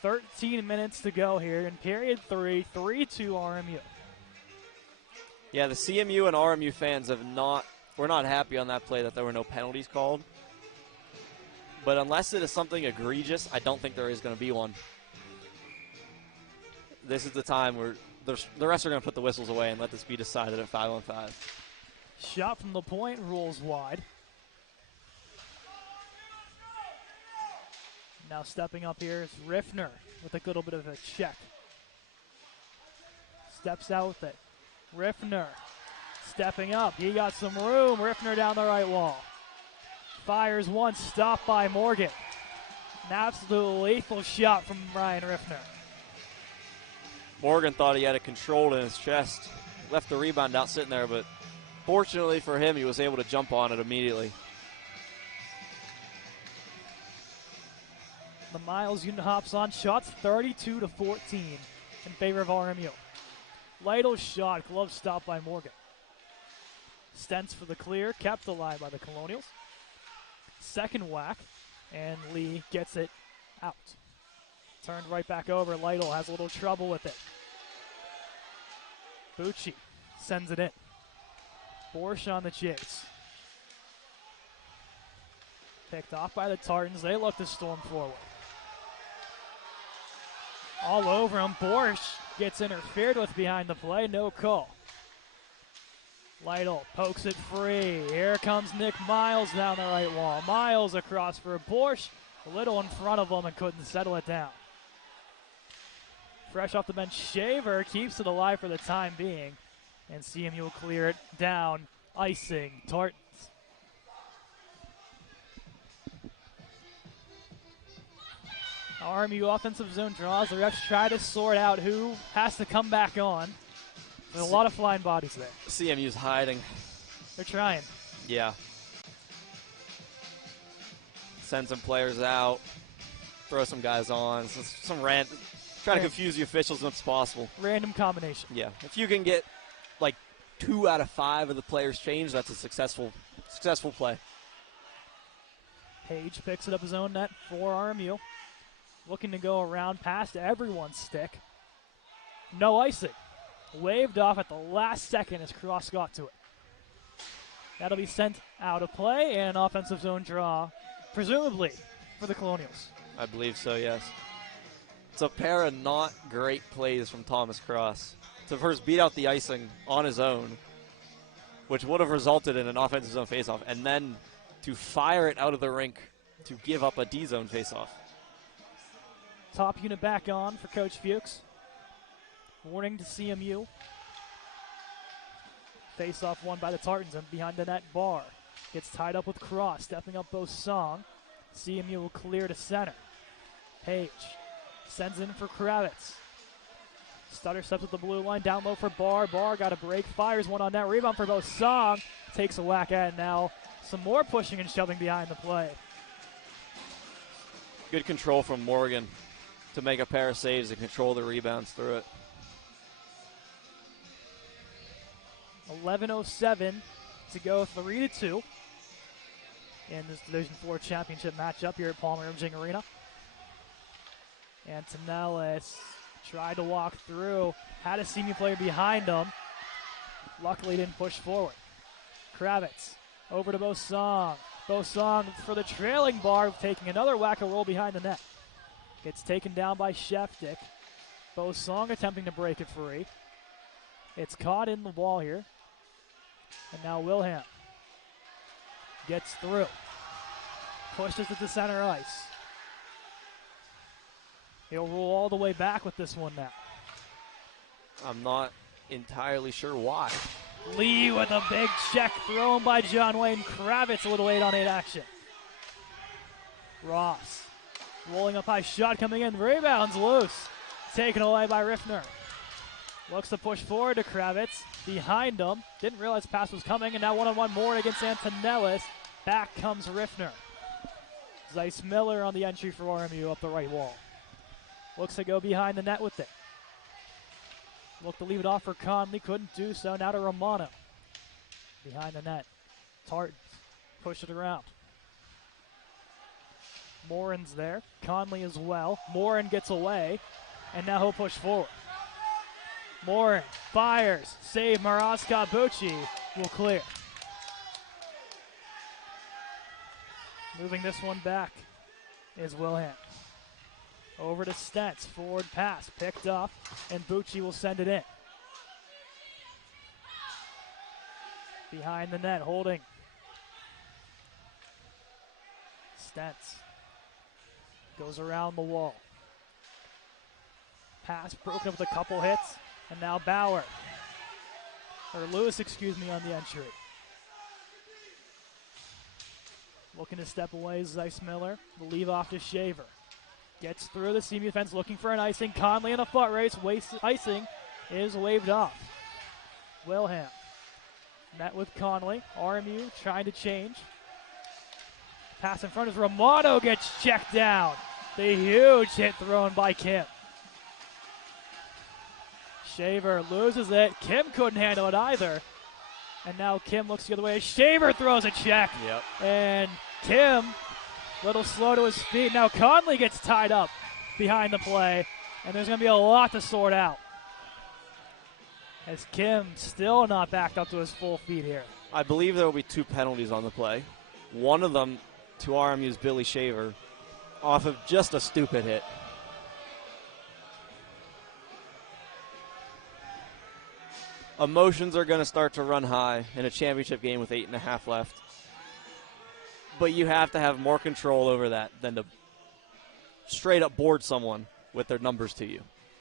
13 minutes to go here in period 3, 3-2 RMU. Yeah, the CMU and RMU fans were not happy on that play that there were no penalties called. But unless it is something egregious, I don't think there is going to be one. This is the time where the refs are going to put the whistles away and let this be decided at 5-on-5. Shot from the point, rolls wide. Now stepping up here is Riffner with a little bit of a check. Steps out with it. Riffner stepping up. He got some room. Riffner down the right wall. Fires one, stopped by Morgan. An absolute lethal shot from Ryan Riffner. Morgan thought he had it controlled in his chest. Left the rebound out sitting there, but fortunately for him, he was able to jump on it immediately. The Miles unit hops on shots 32-14 in favor of RMU. Lytle's shot, glove stopped by Morgan. Stents for the clear, kept alive by the Colonials. Second whack, and Lee gets it out. Turned right back over. Lytle has a little trouble with it. Bucci sends it in. Borsch on the chase. Picked off by the Tartans. They look to storm forward. All over him. Borsch gets interfered with behind the play. No call. Lytle pokes it free. Here comes Nick Miles down the right wall. Miles across for Borsch. A little in front of him and couldn't settle it down. Fresh off the bench, Shaver keeps it alive for the time being. And CMU will clear it down. Icing, Tartans. RMU offensive zone draws. The refs try to sort out who has to come back on. There's a lot of flying bodies there. CMU's hiding. They're trying. Yeah. Send some players out. Throw some guys on. Try to confuse the officials as much as possible. Random combination. Yeah. If you can get like 2 out of 5 of the players changed, that's a successful play. Page picks it up his own net for RMU. Looking to go around past everyone's stick. No icing. Waved off at the last second as Cross got to it. That'll be sent out of play and offensive zone draw, presumably for the Colonials. I believe so, yes. It's a pair of not great plays from Thomas Cross to first beat out the icing on his own, which would have resulted in an offensive zone faceoff, and then to fire it out of the rink to give up a D-zone faceoff. Top unit back on for Coach Fuchs. Warning to CMU. Face-off won by the Tartans, and behind the net, Barr gets tied up with Cross, stepping up Bosong. CMU will clear to center. Page sends in for Kravitz. Stutter steps at the blue line, down low for Barr. Barr got a break, fires one on net, rebound for Bosong. Takes a whack at it now. Some more pushing and shoving behind the play. Good control from Morgan to make a pair of saves and control the rebounds through it. 11:07 to go, 3-2 in this Division IV championship matchup here at Palmer Imaging Arena. And Tonellis tried to walk through, had a CMU player behind him. Luckily didn't push forward. Kravitz over to Bosong. Bosong for the trailing Barr, taking another whack-a-roll behind the net. Gets taken down by Sheftick. Bosong attempting to break it free. It's caught in the wall here. And now Wilhelm gets through. Pushes it to center ice. He'll roll all the way back with this one now. I'm not entirely sure why. Lee with a big check thrown by John Wayne. Kravitz a little 8-on-8 action. Ross rolling up high, shot coming in, rebounds loose. Taken away by Riffner. Looks to push forward to Kravitz. Behind him. Didn't realize the pass was coming, and now one-on-one more against Antonellis. Back comes Riffner. Zeiss Miller on the entry for RMU up the right wall. Looks to go behind the net with it. Looked to leave it off for Conley, couldn't do so. Now to Romano. Behind the net. Tartan push it around. Morin's there. Conley as well. Morin gets away, and now he'll push forward. Morin fires. Save Maraska Bucci will clear. Moving this one back is Wilhelm. Over to Stentz. Forward pass picked up, and Bucci will send it in. Behind the net, holding. Stentz goes around the wall. Pass broken up with a couple hits, and now Bauer. Or Lewis, excuse me, on the entry. Looking to step away is Zeiss Miller. The leave off to Shaver. Gets through the CMU fence looking for an icing. Conley in a foot race. Icing is waved off. Wilhelm met with Conley. RMU trying to change. Pass in front as Romano gets checked down. The huge hit thrown by Kim. Shaver loses it. Kim couldn't handle it either. And now Kim looks the other way. Shaver throws a check. Yep. And Kim, a little slow to his feet. Now Conley gets tied up behind the play. And there's going to be a lot to sort out. As Kim still not backed up to his full feet here. I believe there will be 2 penalties on the play. One of them to RMU's Billy Shaver off of just a stupid hit. Emotions are going to start to run high in a championship game with 8.5 left. But you have to have more control over that than to straight up board someone with their numbers to you.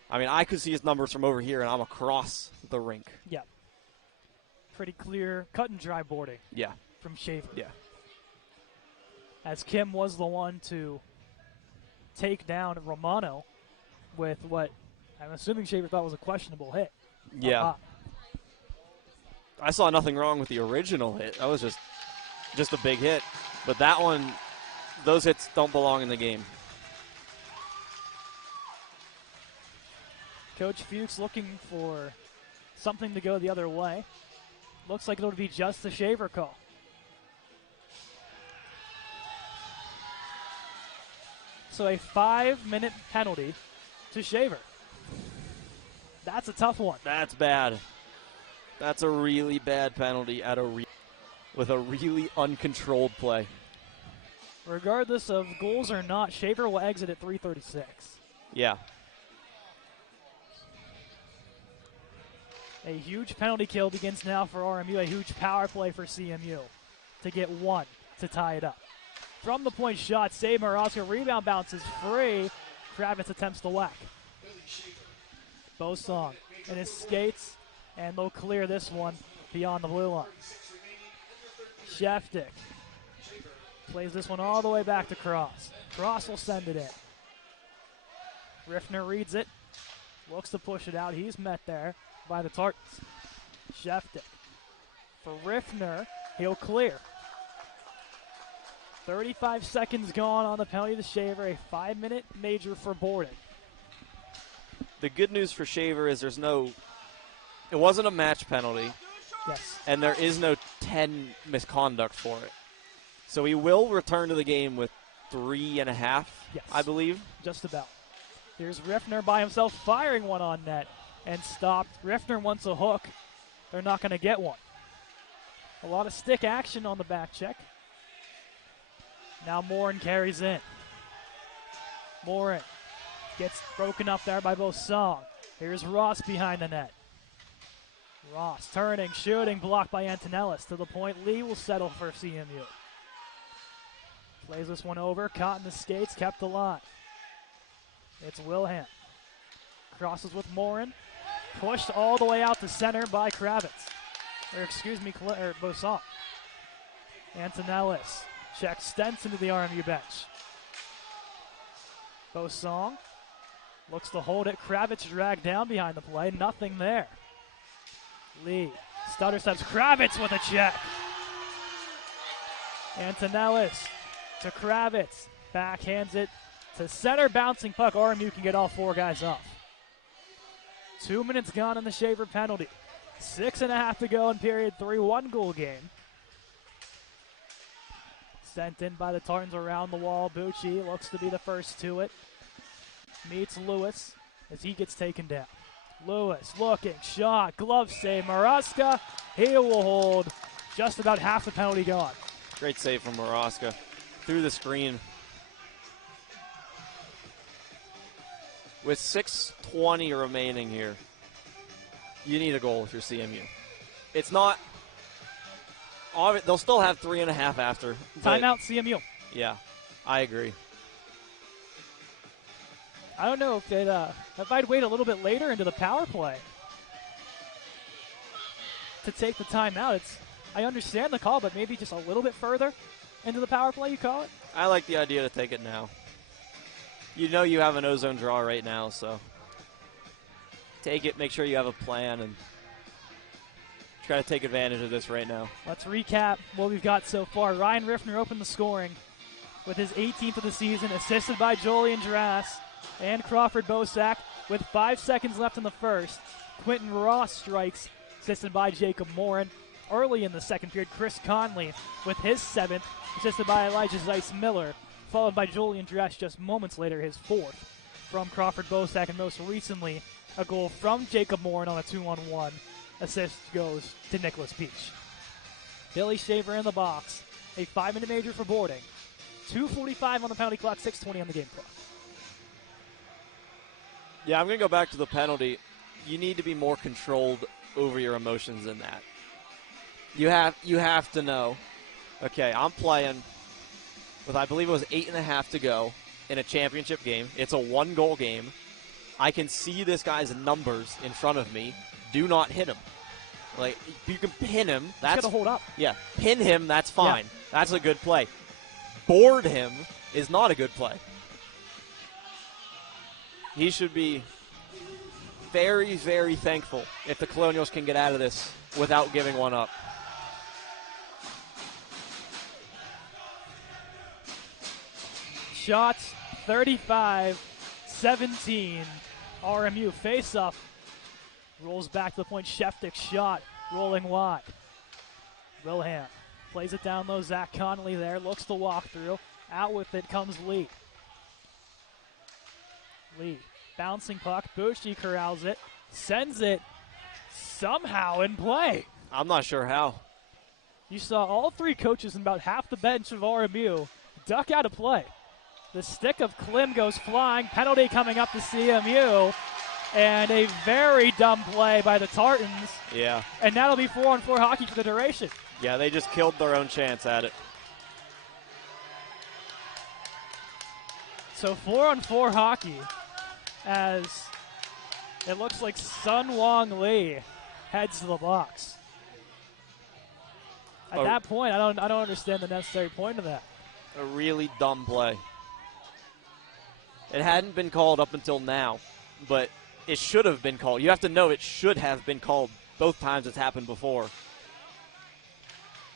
I mean, I could see his numbers from over here, and I'm across the rink. Yeah. Pretty clear cut and dry boarding. Yeah. From Shaver. Yeah. As Kim was the one to take down Romano with what I'm assuming Shaver thought was a questionable hit. Yeah. I saw nothing wrong with the original hit. That was just a big hit. But that one, those hits don't belong in the game. Coach Fuchs looking for something to go the other way. Looks like it'll be just the Shaver call. So a 5-minute penalty to Shaver. That's a tough one. That's bad. That's a really bad penalty with a really uncontrolled play. Regardless of goals or not, Shaver will exit at 3:36. Yeah. A huge penalty kill begins now for RMU, a huge power play for CMU to get one to tie it up. From the point shot, save Maraska, rebound bounces free. Kravitz attempts the whack. Bosong in his skates, and they'll clear this one beyond the blue line. Sheftick plays this one all the way back to Cross. Cross will send it in. Riffner reads it, looks to push it out. He's met there by the Tartans. Sheftick for Riffner, he'll clear. 35 seconds gone on the penalty to Shaver, a 5-minute major for boarding. The good news for Shaver is it wasn't a match penalty. Yes. And there is no 10 misconduct for it. So he will return to the game with 3.5, yes, I believe. Just about. Here's Riffner by himself firing one on net and stopped. Riffner wants a hook. They're not going to get one. A lot of stick action on the back check. Now Morin carries in. Morin gets broken up there by Bosong. Here's Ross behind the net. Ross turning, shooting, blocked by Antonellis. To the point, Lee will settle for CMU. Plays this one over, caught in the skates, kept alive. It's Wilhelm. Crosses with Morin. Pushed all the way out to center by Kravitz. Bosong. Antonellis checks Stenson to the RMU bench. Bosong looks to hold it. Kravitz dragged down behind the play. Nothing there. Lee stutter steps. Kravitz with a check. Antonellis to Kravitz. Backhands it to center. Bouncing puck. RMU can get all 4 guys off. 2 minutes gone in the Shaver penalty. 6.5 to go in period 3. 1-goal game. Sent in by the Tartans around the wall. Bucci looks to be the first to it. Meets Lewis as he gets taken down. Lewis looking, shot, glove save. Maraska, he will hold. Just about half the penalty gone. Great save from Maraska. Through the screen. With 6:20 remaining here, you need a goal if you're CMU. It's not. They'll still have 3.5 after. Timeout, CMU. Yeah, I agree. I don't know if I'd wait a little bit later into the power play to take the timeout. I understand the call, but maybe just a little bit further into the power play, you call it? I like the idea to take it now. You know you have an ozone draw right now, so take it, make sure you have a plan, and try to take advantage of this right now. Let's recap what we've got so far. Ryan Riffner opened the scoring with his 18th of the season, assisted by Julian Drass and Crawford Bosak with 5 seconds left in the first. Quentin Ross strikes, assisted by Jacob Morin. Early in the second period, Chris Conley with his 7th, assisted by Elijah Zeiss-Miller, followed by Julian Drass just moments later, his 4th from Crawford Bosak, and most recently, a goal from Jacob Morin on a 2-on-1. Assist goes to Nicholas Peach. Billy Shaver in the box. A 5-minute major for boarding. 2:45 on the penalty clock, 6:20 on the game clock. Yeah, I'm going to go back to the penalty. You need to be more controlled over your emotions in that. You have to know, okay, I'm playing with, I believe it was 8.5 to go in a championship game. It's a 1-goal game. I can see this guy's numbers in front of me. Do not hit him. Like, you can pin him. That's got to hold up. Yeah, pin him, that's fine. Yeah. That's a good play. Board him is not a good play. He should be very, very thankful if the Colonials can get out of this without giving one up. Shots 35-17. RMU face-off. Rolls back to the point. Sheftick shot. Rolling wide. Wilhelm plays it down low. Zach Connolly there. Looks to walk through. Out with it comes Lee. Lee. Bouncing puck. Bushi corrals it. Sends it somehow in play. I'm not sure how. You saw all 3 coaches and about half the bench of RMU duck out of play. The stick of Klim goes flying. Penalty coming up to CMU. And a very dumb play by the Tartans. Yeah. And that'll be 4-on-4 hockey for the duration. Yeah, they just killed their own chance at it. So 4-on-4 hockey as it looks like Sun Wong Lee heads to the box. At that point, I don't understand the necessary point of that. A really dumb play. It hadn't been called up until now, but it should have been called. You have to know it should have been called both times it's happened before.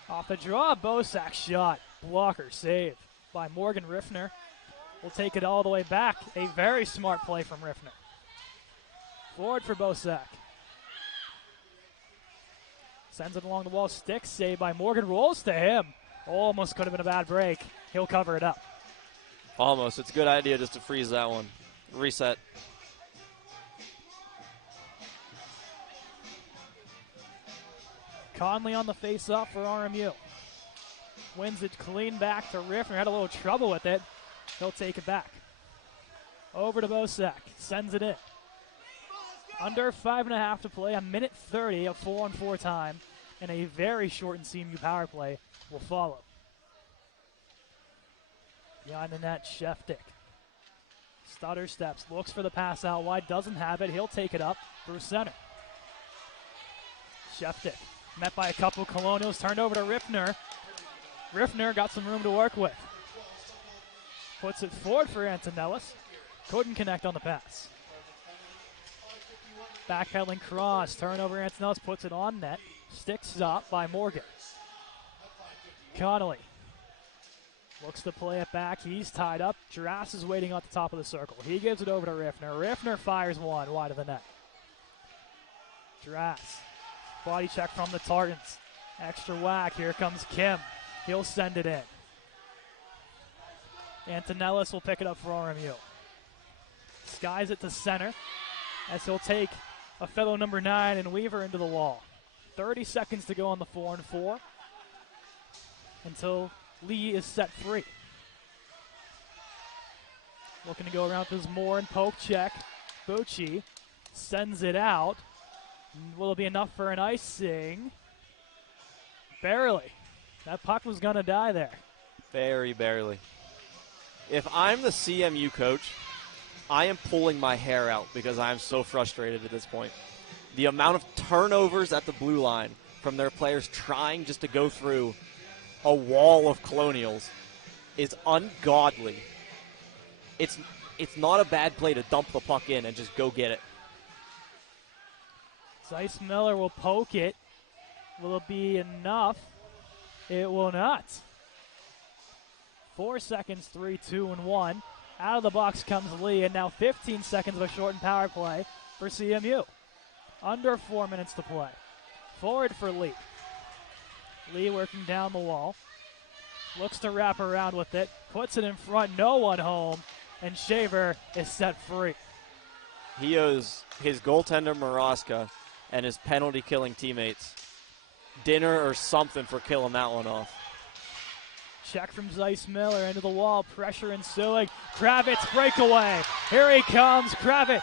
Off the draw, Bosak shot. Blocker save by Morgan Riffner. Will take it all the way back. A very smart play from Riffner. Forward for Bosak. Sends it along the wall. Stick save by Morgan. Rolls to him. Almost could have been a bad break. He'll cover it up. Almost. It's a good idea just to freeze that one. Reset. Conley on the face-off for RMU. Wins it clean back to Riffner. Had a little trouble with it. He'll take it back. Over to Bosak. Sends it in. Under 5.5 to play. A minute 30 of 4-on-4 time. And a very shortened CMU power play will follow. Behind the net, Sheftick. Stutter steps. Looks for the pass out wide. Doesn't have it. He'll take it up through center. Sheftick. Met by a couple Colonials. Turned over to Riffner. Riffner got some room to work with. Puts it forward for Antonellis. Couldn't connect on the pass. Backpedaling cross. Turnover, Antonellis puts it on net. Stick stop by Morgan. Connolly looks to play it back. He's tied up. Drass is waiting at the top of the circle. He gives it over to Riffner. Riffner fires one wide of the net. Drass. Body check from the Tartans. Extra whack. Here comes Kim. He'll send it in. Antonellis will pick it up for RMU. Skies it to center as he'll take a fellow number 9 and Weaver into the wall. 30 seconds to go on the 4-on-4 until Lee is set free. Looking to go around with his Moore and poke check. Bucci sends it out. Will it be enough for an icing? Barely. That puck was going to die there. Very barely. If I'm the CMU coach, I am pulling my hair out because I am so frustrated at this point. The amount of turnovers at the blue line from their players trying just to go through a wall of Colonials is ungodly. It's not a bad play to dump the puck in and just go get it. Zeiss Miller will poke it. Will it be enough? It will not. 4 seconds, 3, 2, and 1. Out of the box comes Lee, and now 15 seconds of a shortened power play for CMU. Under 4 minutes to play. Forward for Lee. Lee working down the wall. Looks to wrap around with it. Puts it in front. No one home. And Shaver is set free. He owes his goaltender Maraska and his penalty-killing teammates dinner or something for killing that one off. Check from Zeiss Miller into the wall. Pressure ensuing. Kravitz breakaway. Here he comes. Kravitz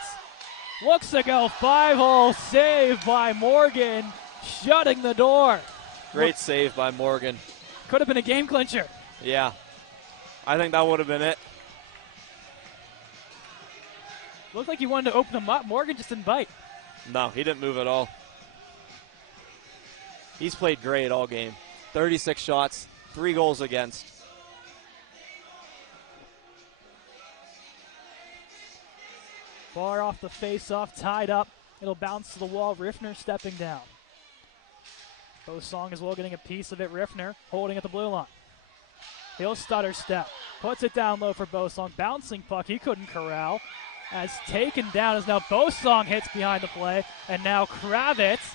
looks to go 5-hole save by Morgan, shutting the door. Great save by Morgan. Could have been a game clincher. Yeah. I think that would have been it. Looked like he wanted to open them up. Morgan just didn't bite. No, he didn't move at all. He's played great all game. 36 shots, 3 goals against. Far off the face-off, tied up. It'll bounce to the wall. Riffner stepping down. Bosong as well getting a piece of it. Riffner holding at the blue line. He'll stutter step. Puts it down low for Bosong. Bouncing puck. He couldn't corral. As taken down as now Bosong hits behind the play. And now Kravitz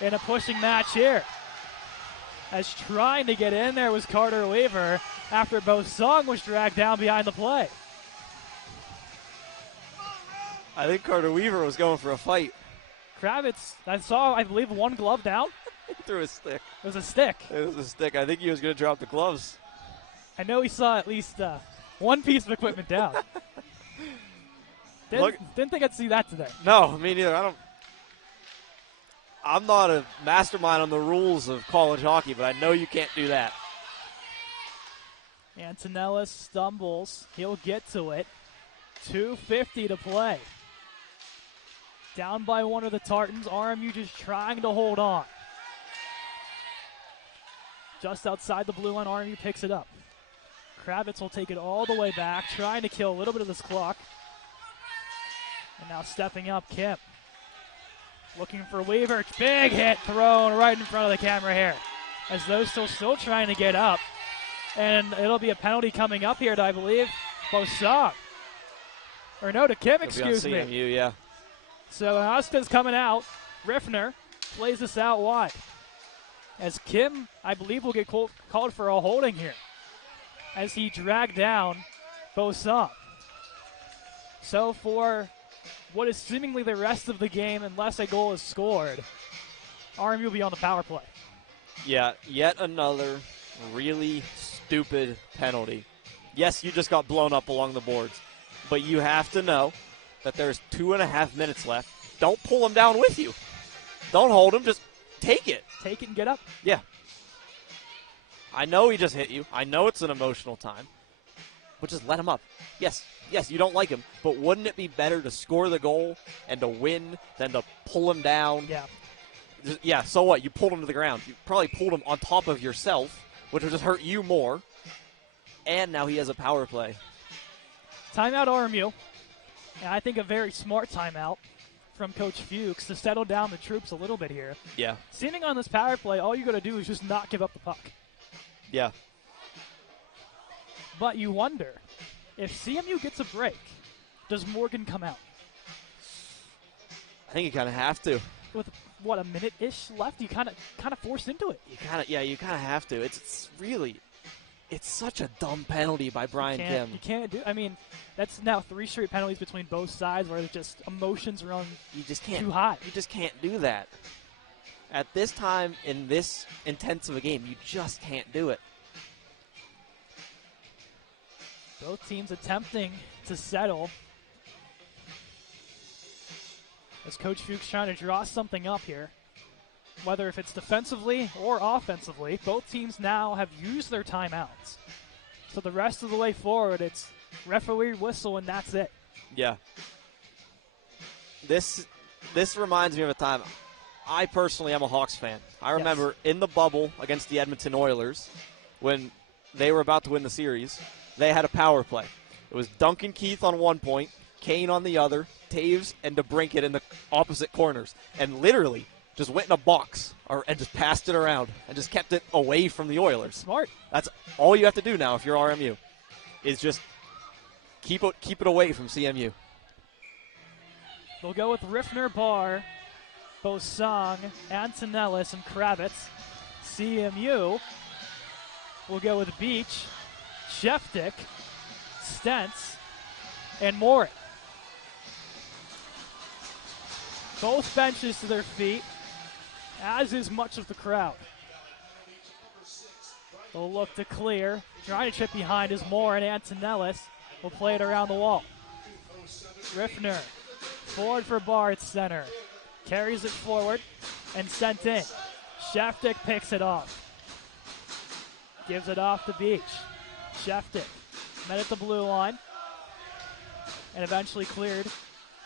in a pushing match here. As trying to get in there was Carter Weaver after Bosong was dragged down behind the play. I think Carter Weaver was going for a fight. Kravitz, I saw, I believe, one glove down. He threw a stick. It was a stick. It was a stick. I think he was going to drop the gloves. I know he saw at least one piece of equipment down. Didn't think I'd see that today. No, me neither. I'm not a mastermind on the rules of college hockey, but I know you can't do that. Antonellis stumbles. He'll get to it. 2:50 to play. Down by one of the Tartans. RMU just trying to hold on. Just outside the blue line, RMU picks it up. Kravitz will take it all the way back, trying to kill a little bit of this clock. And now stepping up, Kim. Looking for Weaver. Big hit thrown right in front of the camera here. As those still trying to get up. And it'll be a penalty coming up here to, I believe, Bosong. Or no, to Kim, excuse me. CMU, yeah. So Austin's coming out. Riffner plays this out wide. As Kim, I believe, will get called for a holding here. As he dragged down Bosong. So for what is seemingly the rest of the game, unless a goal is scored, RMU will be on the power play. Yeah, yet another really stupid penalty. Yes, you just got blown up along the boards, but you have to know that there's 2.5 minutes left. Don't pull him down with you. Don't hold him, just take it. Take it and get up. Yeah. I know he just hit you. I know it's an emotional time, but just let him up. Yes, you don't like him, but wouldn't it be better to score the goal and to win than to pull him down? Yeah. Yeah, so what? You pulled him to the ground. You probably pulled him on top of yourself, which would just hurt you more. And now he has a power play. Timeout RMU. And I think a very smart timeout from Coach Fuchs to settle down the troops a little bit here. Yeah. Seeming on this power play, all you got to do is just not give up the puck. Yeah. But you wonder, if CMU gets a break, does Morgan come out? I think you kind of have to. With what, a minute-ish left, you kind of forced into it. You kind of have to. It's such a dumb penalty by Brian Kim. You can't do. I mean, that's now 3 straight penalties between both sides where it's just emotions run too high. You just can't do that. At this time in this intense of a game, you just can't do it. Both teams attempting to settle. As Coach Fuchs trying to draw something up here. Whether if it's defensively or offensively, both teams now have used their timeouts. So the rest of the way forward, it's referee whistle and that's it. Yeah. This reminds me of a time. I personally am a Hawks fan. I remember in the bubble against the Edmonton Oilers when they were about to win the series, they had a power play. It was Duncan Keith on one point, Kane on the other, Taves and DeBrincat in the opposite corners, and literally just went in a box and just passed it around and just kept it away from the Oilers. Smart. That's all you have to do now if you're RMU, is just keep it away from CMU. They'll go with Riffner, Barr, Bosong, Antonellis, and Kravitz. CMU will go with Beach, Sheftick, Stentz, and Morin. Both benches to their feet, as is much of the crowd. They'll look to clear. Trying to chip behind is Morin. Antonellis will play it around the wall. Riffner, forward for Barr at center. Carries it forward and sent in. Sheftick picks it off. Gives it off the Beach. Sheftick met at the blue line and eventually cleared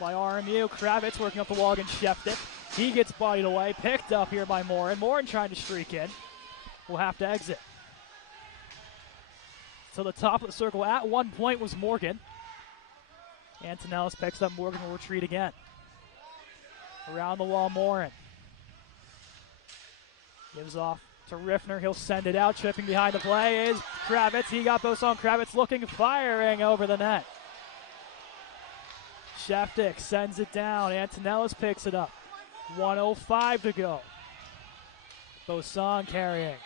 by RMU. Kravitz working up the wall against Sheftick. He gets bodied away, picked up here by Morin. Morin trying to streak in. Will have to exit. So the top of the circle at one point was Morgan. Antonellis picks up. Morgan will retreat again. Around the wall, Morin. Gives off to Riffner. He'll send it out. Tripping behind the play is Kravitz. He got Bosong. Kravitz looking, firing over the net. Sheftick sends it down. Antonellis picks it up. 1:05 to go. Bosong carrying.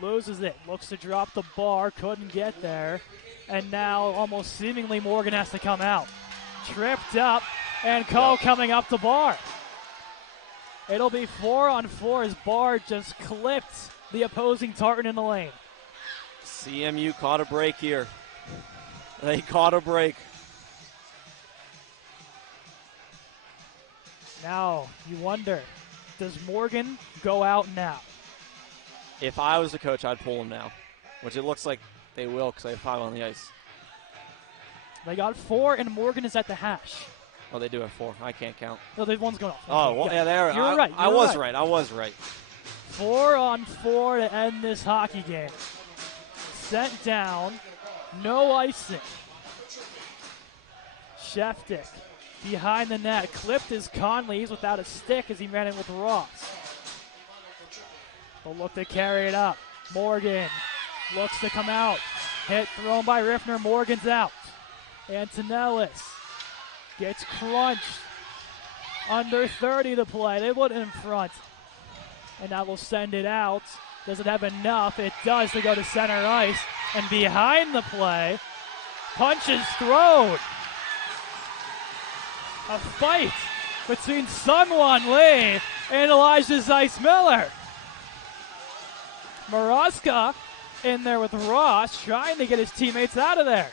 Loses it. Looks to drop the bar. Couldn't get there. And now almost seemingly Morgan has to come out. Tripped up. And Cole coming up to Barr. It'll be 4-on-4 as Barr just clipped the opposing Tartan in the lane. CMU caught a break here. They caught a break. Now, you wonder, does Morgan go out now? If I was the coach, I'd pull him now, which it looks like they will because they have 5 on the ice. They got 4, and Morgan is at the hash. Oh, they do have 4. I can't count. No, one's going off. Oh, well, yeah, there. You're right. I was right. 4-on-4 to end this hockey game. Sent down, no icing. Sheftick behind the net, clipped his Conley. He's without a stick as he ran in with Ross. They'll look to carry it up. Morgan looks to come out. Hit thrown by Riffner. Morgan's out. Antonellis gets crunched. Under 30 to play. They put it in front. And that will send it out. Does it have enough? It does to go to center ice. And behind the play, punches thrown. A fight between Sungwon Lee and Elijah Zeiss-Miller. Maraska in there with Ross, trying to get his teammates out of there.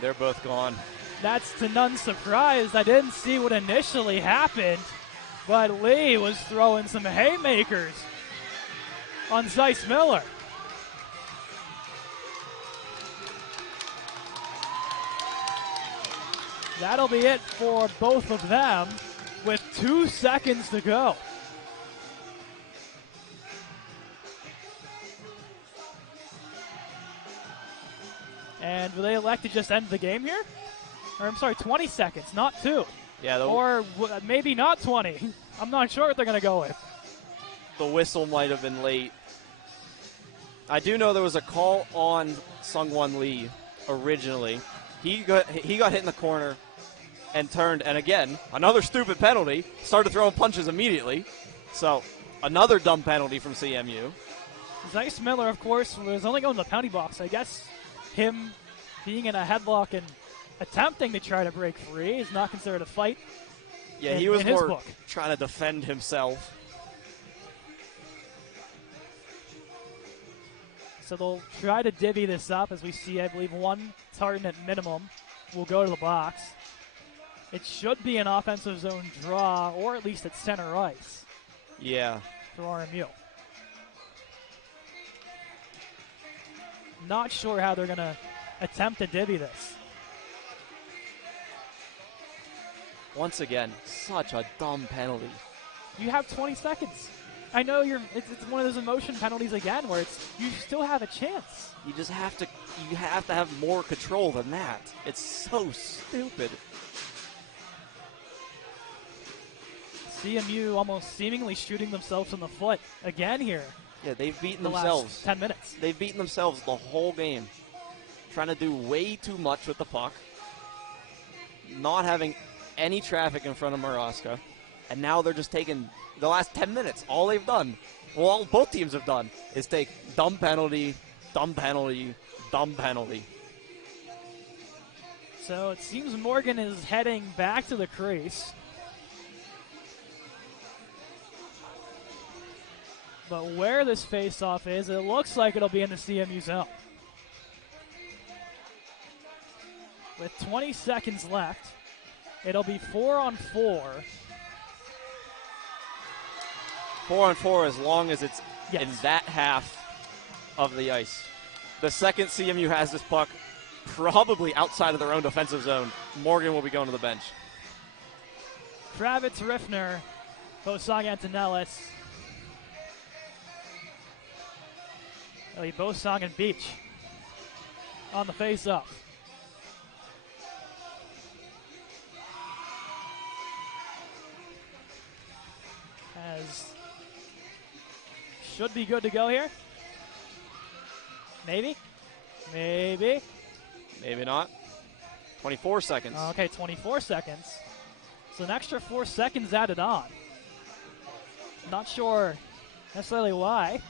They're both gone. That's to none's surprise. I didn't see what initially happened, but Lee was throwing some haymakers on Zeiss-Miller. That'll be it for both of them with 2 seconds to go. And will they elect to just end the game here? Or I'm sorry, 20 seconds, not 2. Yeah, or maybe not 20. I'm not sure what they're going to go with. The whistle might have been late. I do know there was a call on Sungwon Lee originally. He got hit in the corner and turned, and again, another stupid penalty. Started throwing punches immediately. So, another dumb penalty from CMU. Zeiss-Miller, of course, was only going to the penalty box. I guess him being in a headlock and attempting to try to break free is not considered a fight. Yeah, he was more trying to defend himself. So they'll try to divvy this up as we see, I believe, one Tartan at minimum will go to the box. It should be an offensive zone draw, or at least at center ice. Yeah. For RMU. Not sure how they're going to attempt to divvy this. Once again, such a dumb penalty. You have 20 seconds. I know it's one of those emotion penalties again where you still have a chance. You just have to have more control than that. It's so stupid. CMU almost seemingly shooting themselves in the foot again here. Yeah, they've beaten the themselves. Last 10 minutes. They've beaten themselves the whole game. Trying to do way too much with the puck. Not having any traffic in front of Maraska. And now they're just taking the last 10 minutes. All they've done, well, all both teams have done, is take dumb penalty, dumb penalty, dumb penalty. So it seems Morgan is heading back to the crease. But where this face-off is, it looks like it'll be in the CMU zone. With 20 seconds left, it'll be 4-on-4. 4-on-4 as long as it's yes. in that half of the ice. The second CMU has this puck probably outside of their own defensive zone, Morgan will be going to the bench. Kravitz, Riffner, Bosang, Antonellis. It'll be Bosang and Beach on the face-off. As should be good to go here. Maybe. Maybe. Maybe not. 24 seconds. Okay, 24 seconds. So an extra 4 seconds added on. Not sure necessarily why.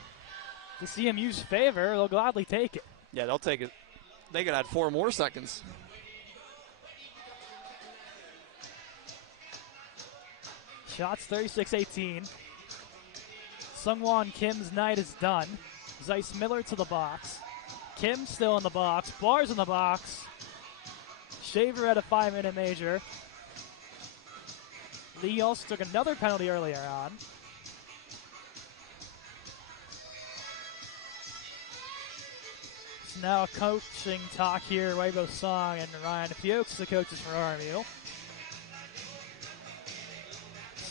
The CMU's favor, they'll gladly take it. Yeah, they'll take it. They could add 4 more seconds. Shots 36-18. Sungwon Kim's night is done. Zeiss-Miller to the box. Kim still in the box. Barr's in the box. Shaver at a 5-minute major. Lee also took another penalty earlier on. So now coaching talk here. Weibo Song and Ryan Fuchs, the coaches for RMU.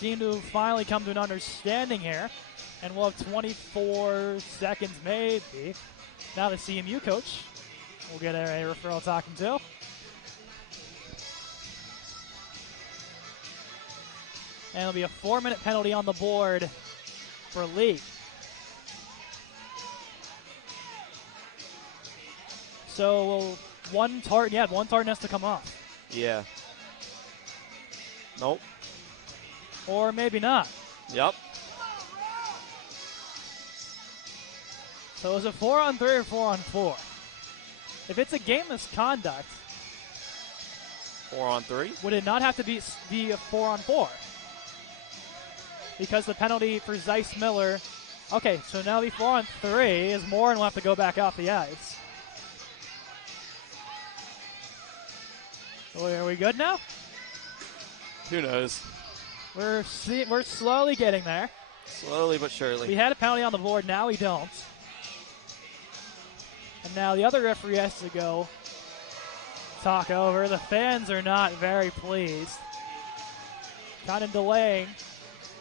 seem to finally come to an understanding here. And we'll have 24 seconds maybe. Now the CMU coach will get a referral talking to. And it'll be a 4-minute penalty on the board for Lee. So one Tartan has to come off. Yeah. Nope. Or maybe not. Yep. So is it 4-on-3 or 4-on-4? If it's a game misconduct, 4-on-3? would it not have to be a 4-on-4? Because the penalty for Zeiss Miller. Okay, so now the 4-on-3 is more and will have to go back off the ice. Are we good now? Who knows? We're slowly getting there. Slowly but surely. We had a penalty on the board, now we don't. And now the other referee has to go talk over. The fans are not very pleased. Kind of delaying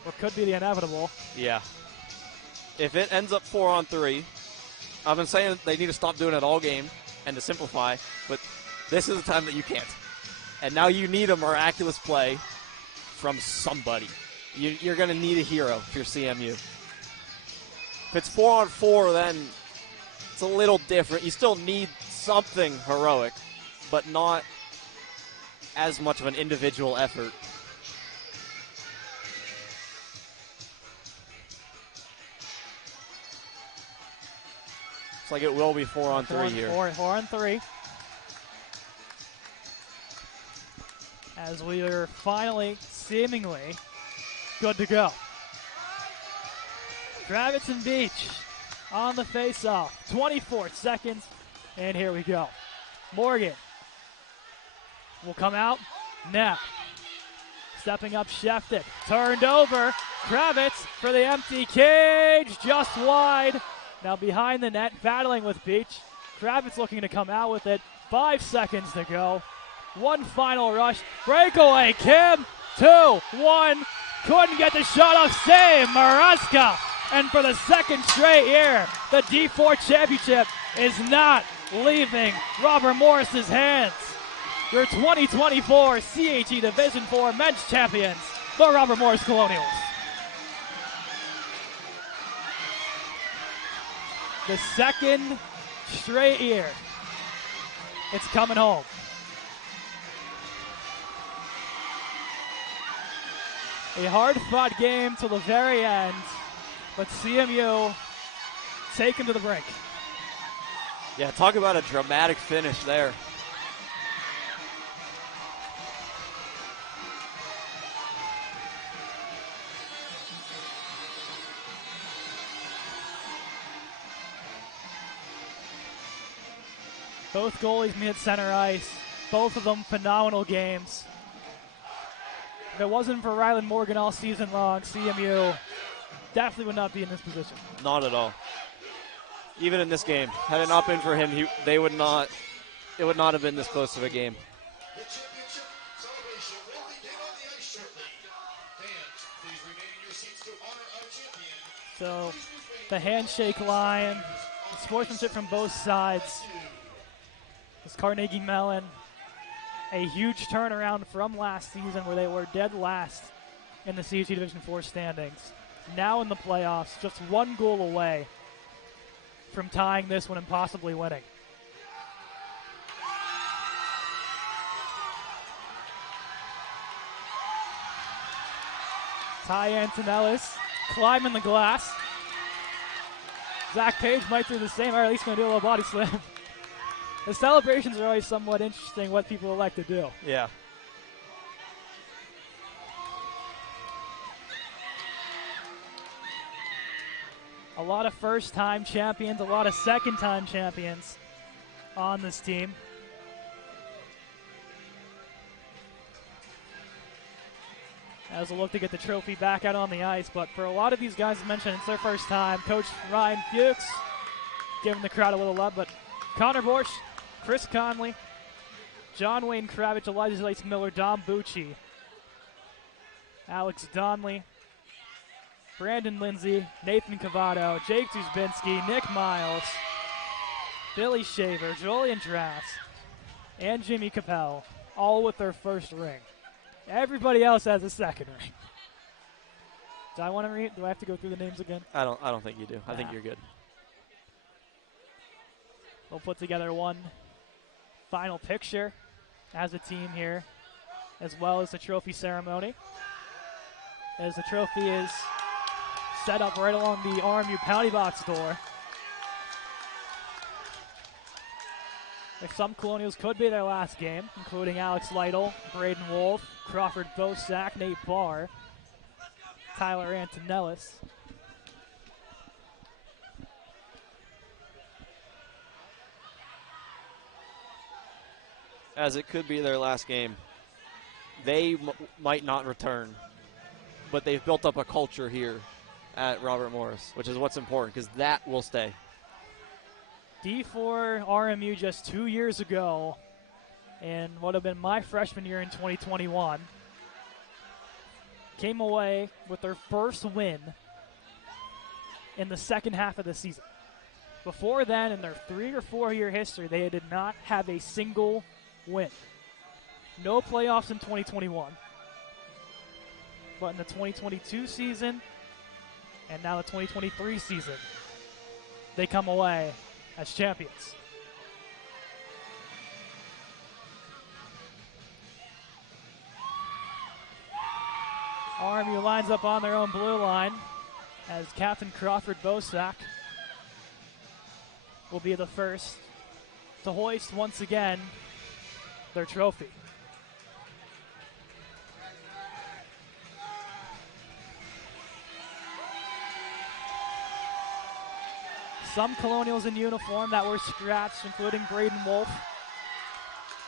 what could be the inevitable. Yeah. If it ends up 4-on-3, I've been saying they need to stop doing it all game and to simplify, but this is the time that you can't. And now you need a miraculous play from somebody. You're going to need a hero if you're CMU. If it's 4-on-4, then it's a little different. You still need something heroic, but not as much of an individual effort. It's like it will be 4-on-3 here. 4-on-3. As we are finally, seemingly, good to go. Kravitz and Beach on the face-off. 24 seconds, and here we go. Morgan will come out now. Stepping up, Sheftick. Turned over. Kravitz for the empty cage, just wide. Now behind the net, battling with Beach. Kravitz looking to come out with it. 5 seconds to go. One final rush. Breakaway, Kim. 2-1. Couldn't get the shot off. Save, Maraska. And for the second straight year, the D4 championship is not leaving Robert Morris's hands. Your 2024 CHE Division IV men's champions, the Robert Morris Colonials. The second straight year, it's coming home. A hard-fought game till the very end, but CMU taken to the brink. Yeah, talk about a dramatic finish there. Both goalies meet at center ice. Both of them phenomenal games. If it wasn't for Rylan Morgan all season long, CMU definitely would not be in this position. Not at all. Even in this game, had it not been for him, it would not have been this close of a game. The championship celebration will begin on the ice shortly. Fans, please remain in your seats to honor our champion. So the handshake line, the sportsmanship from both sides. It's Carnegie Mellon. A huge turnaround from last season where they were dead last in the CHE Division IV standings. Now in the playoffs, just one goal away from tying this one and possibly winning. Ty Antonellis climbing the glass. Zach Page might do the same, or at least going to do a little body slam. The celebrations are always somewhat interesting, what people like to do. Yeah. A lot of first-time champions, a lot of second-time champions on this team. As we'll look to get the trophy back out on the ice, but for a lot of these guys I mentioned, it's their first time. Coach Ryan Fuchs giving the crowd a little love, but Connor Borsch, Chris Conley, John Wayne Kravitz, Elijah Zeiss Miller, Dom Bucci Alex Donnelly, Brandon Lindsay, Nathan Cavato, Jake Duzbinski, Nick Miles, Billy Shaver, Julian Drass, and Jimmy Capel, all with their first ring. Everybody else has a second ring. Do I want to read? Do I have to go through the names again? I don't think you do. I think you're good. We'll put together one final picture as a team here, as well as the trophy ceremony. As the trophy is set up right along the RMU penalty box door. Some Colonials could be their last game, including Alex Lytle, Braden Wolf, Crawford Bosack, Nate Barr, Tyler Antonellis. As it could be their last game. They might not return, but they've built up a culture here at Robert Morris, which is what's important, because that will stay. D4 RMU just 2 years ago, in what have been my freshman year in 2021, came away with their first win in the second half of the season. Before then, in their 3 or 4 year history, they did not have a single win. No playoffs in 2021. But in the 2022 season, and now the 2023 season, they come away as champions. RMU lines up on their own blue line as Captain Crawford Bosack will be the first to hoist once again their trophy. Some Colonials in uniform that were scratched, including Braden Wolf,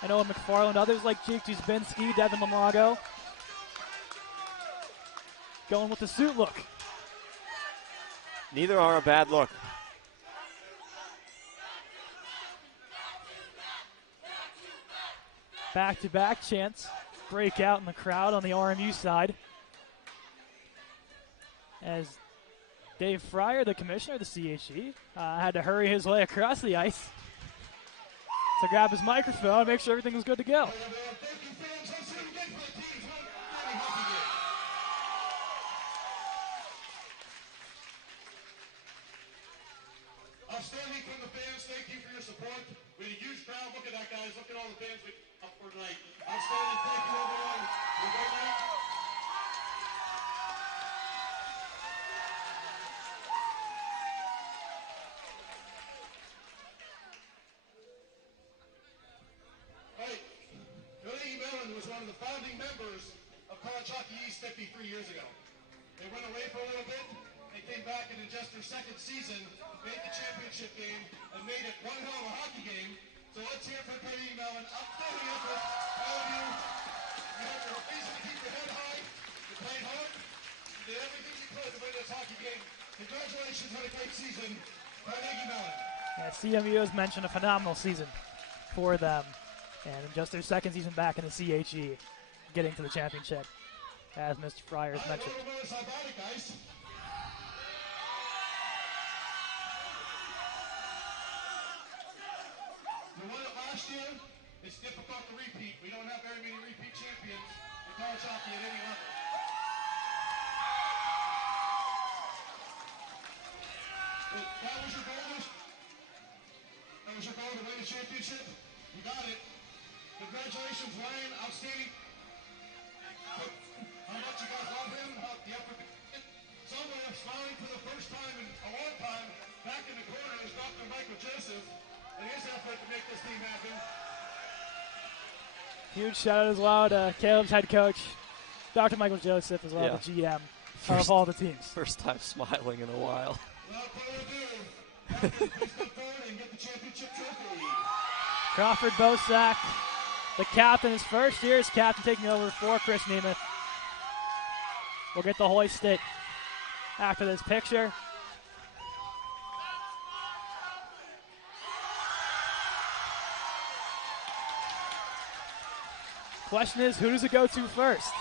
I know McFarland, others like Jake Duzbinski, Devin Lamago, going with the suit look. Neither are a bad look. Back-to-back chance, break out in the crowd on the RMU side. As Dave Fryer, the commissioner of the CHE, had to hurry his way across the ice to grab his microphone and make sure everything was good to go. Outstanding from the fans. Thank you for your support. We had a huge crowd. Look at that, guys. Look at all the fans we up for tonight. Outstanding. Thank you, everyone. Have a great night. Right. Carnegie Mellon was one of the founding members of College Hockey East 53 years ago. They went away for a little bit. They came back and in just their second season, made the championship game and made it one hell of a hockey game. So let's hear from Carnegie Mellon. Outstanding effort. All of you, you had your reason to keep your head high. You played hard. You did everything you could to win this hockey game. Congratulations on a great season, Carnegie Mellon. Yeah, CMU has mentioned a phenomenal season for them. And in just their second season back in the CHE, getting to the championship, as Mr. Fryer has mentioned. We won it last year. It's difficult to repeat. We don't have very many repeat champions in college hockey at any level. That was your goal? That was your goal to win the championship? You got it. Congratulations, Ryan. Outstanding. How much you guys love him, how the effort. Somewhere smiling for the first time in a long time, back in the corner is Dr. Michael Joseph and his effort to make this team happen. Huge shout out as well to Caleb's head coach, Dr. Michael Joseph, as well, the GM of all the teams. First time smiling in a while. Without further ado, Captain, please come forward and get the championship trophy. Crawford Bosack, the captain, his first year as captain, taking over for Chris Nemeth. We'll get the hoist it after this picture. Question is, who does it go to first?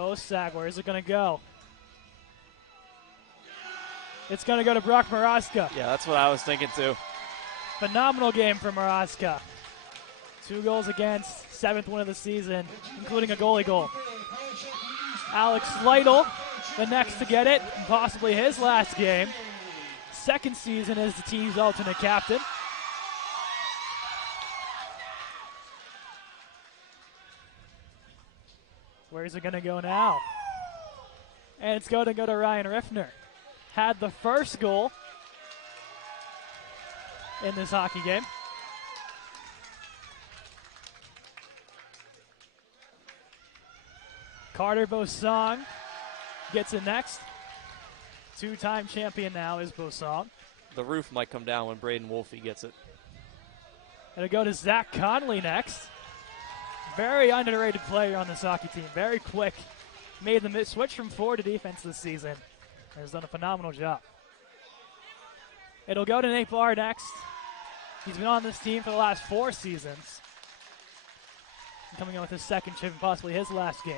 Bosag, where is it going to go? It's going to go to Brock Maraska. Yeah, that's what I was thinking too. Phenomenal game for Maraska. 2 goals against, 7th win of the season, including a goalie goal. Alex Lytle, the next to get it, possibly his last game. 2nd season as the team's alternate captain. Where's it going to go now? And it's going to go to Ryan Riffner. Had the first goal in this hockey game. Carter Bosong gets it next. 2-time champion now is Bosong. The roof might come down when Braden Wolfe gets it. It'll go to Zach Conley next. Very underrated player on this hockey team. Very quick. Made the switch from forward to defense this season. Has done a phenomenal job. It'll go to Nate Barr next. He's been on this team for the last 4 seasons. Coming in with his 2nd chip and possibly his last game.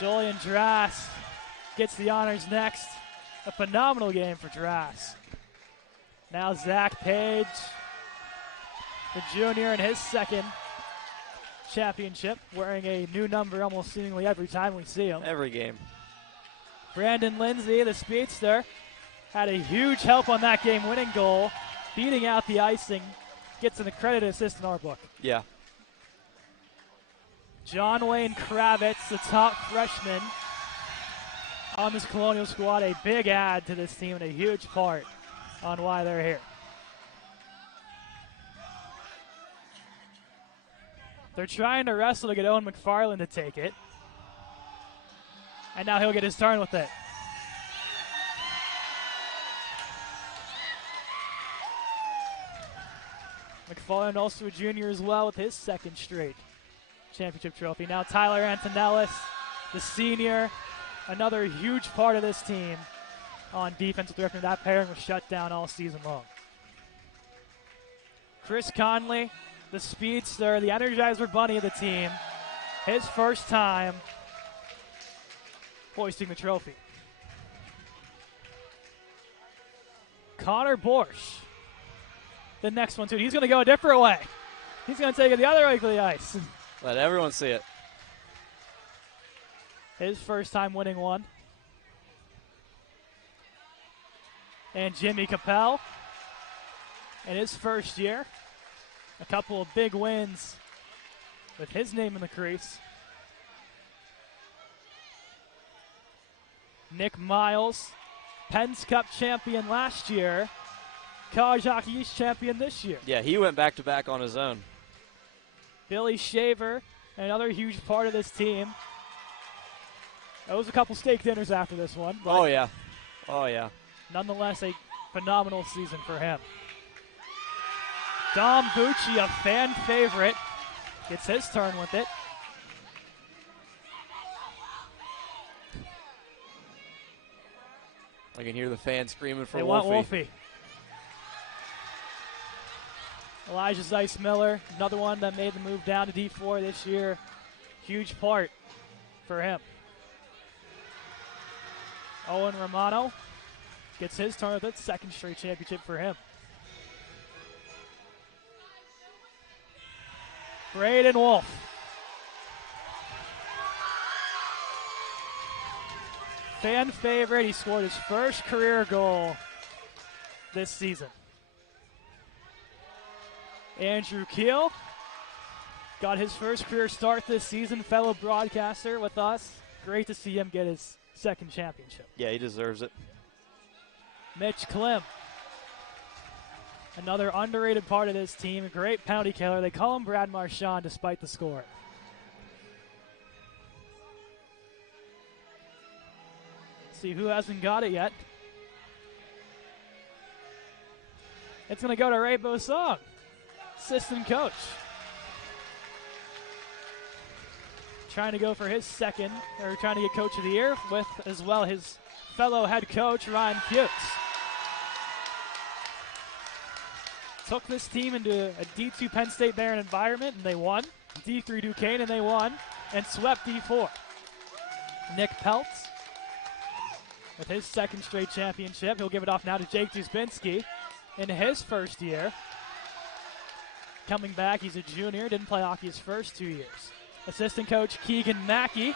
Julian Drass gets the honors next. A phenomenal game for Drass. Now Zach Page, the junior, in his 2nd championship, wearing a new number almost seemingly every time we see him. Every game. Brandon Lindsay, the speedster, had a huge help on that game-winning goal, beating out the icing, gets an accredited assist in our book. Yeah. John Wayne Kravitz, the top freshman on this Colonial squad, a big add to this team and a huge part on why they're here. They're trying to wrestle to get Owen McFarland to take it. And now he'll get his turn with it. McFarland also a junior as well with his 2nd straight championship trophy. Now Tyler Antonellis, the senior, another huge part of this team on defense with Riffner. That pairing was shut down all season long. Chris Conley, the speedster, the Energizer bunny of the team. His first time hoisting the trophy. Connor Borsch, the next one too. He's going to go a different way. He's going to take it the other way to the ice. Let everyone see it. His first time winning one. And Jimmy Capel, in his first year, a couple of big wins with his name in the crease. Nick Miles, Penn's Cup champion last year, College Hockey East champion this year. Yeah, he went back-to-back on his own. Billy Shaver, another huge part of this team. There was a couple steak dinners after this one. Oh, yeah. Oh, yeah. Nonetheless, a phenomenal season for him. Dom Bucci, a fan favorite, gets his turn with it. I can hear the fans screaming for They Wolfe. want Wolfe. Elijah Zeiss Miller, another one that made the move down to D4 this year. Huge part for him. Owen Romano gets his turn with it, 2nd straight championship for him. Braden Wolfe. Fan favorite, he scored his first career goal this season. Andrew Keel got his first career start this season, fellow broadcaster with us. Great to see him get his 2nd championship. Yeah, he deserves it. Mitch Klim, another underrated part of this team, a great penalty killer. They call him Brad Marchand despite the score. See who hasn't got it yet. It's going to go to Ray Bosong, assistant coach. Trying to go for his 2nd, or trying to get coach of the year with as well his fellow head coach, Ryan Fuchs. took this team into a D2 Penn State Barron environment, and they won. D3 Duquesne, and they won, and swept D4. Nick Peltz with his second straight championship. He'll give it off now to Jake Duzbinski in his first year. Coming back, he's a junior, didn't play hockey his first 2 years. Assistant coach Keegan Mackey,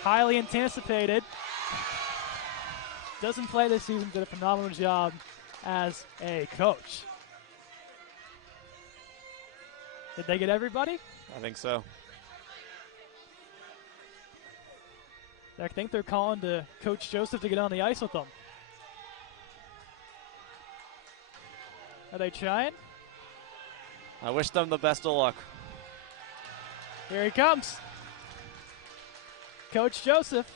highly anticipated. Doesn't play this season, did a phenomenal job as a coach. Did they get everybody? I think so. I think they're calling to Coach Joseph to get on the ice with them. Are they trying? I wish them the best of luck. Here he comes. Coach Joseph.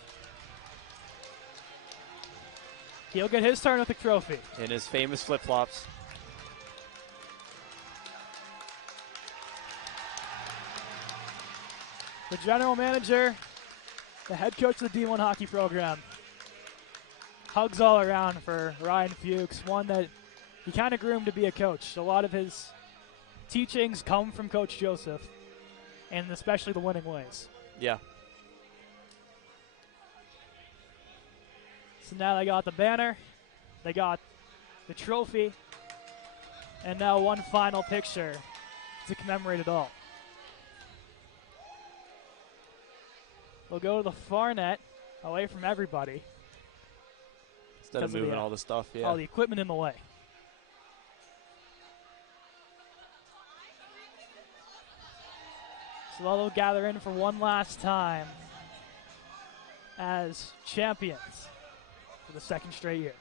He'll get his turn with the trophy. In his famous flip-flops. The general manager, the head coach of the D1 hockey program. Hugs all around for Ryan Fuchs, one that he kind of groomed to be a coach. A lot of his teachings come from Coach Joseph, and especially the winning ways. Yeah. So now they got the banner, they got the trophy, and now one final picture to commemorate it all. We'll go to the far net, away from everybody. Instead of moving all the stuff, yeah. All the equipment in the way. So they'll gather in for one last time as champions for the second straight year.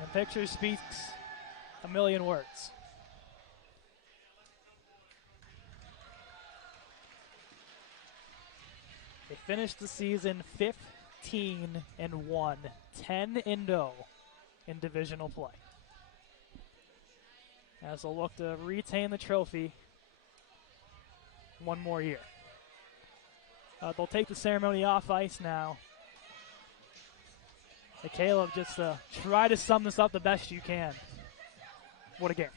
The picture speaks a million words. They finished the season 15-1, 10-0 in divisional play. As they'll look to retain the trophy one more year. They'll take the ceremony off ice now. Hey, Caleb, just try to sum this up the best you can. What a game.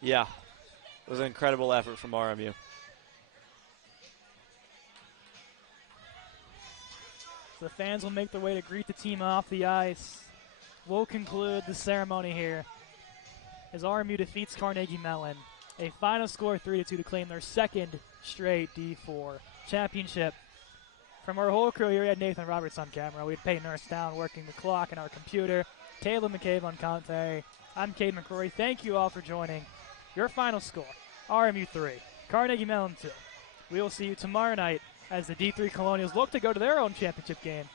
Yeah. It was an incredible effort from RMU. So the fans will make their way to greet the team off the ice. We'll conclude the ceremony here as RMU defeats Carnegie Mellon. A final score 3-2 to claim their second straight D4 championship. From our whole crew here, we had Nathan Roberts on camera. We had Peyton Erstown working the clock and our computer. Caleb McCabe on commentary. I'm Cade McCrory. Thank you all for joining. Your final score, RMU 3, Carnegie Mellon 2. We will see you tomorrow night as the D3 Colonials look to go to their own championship game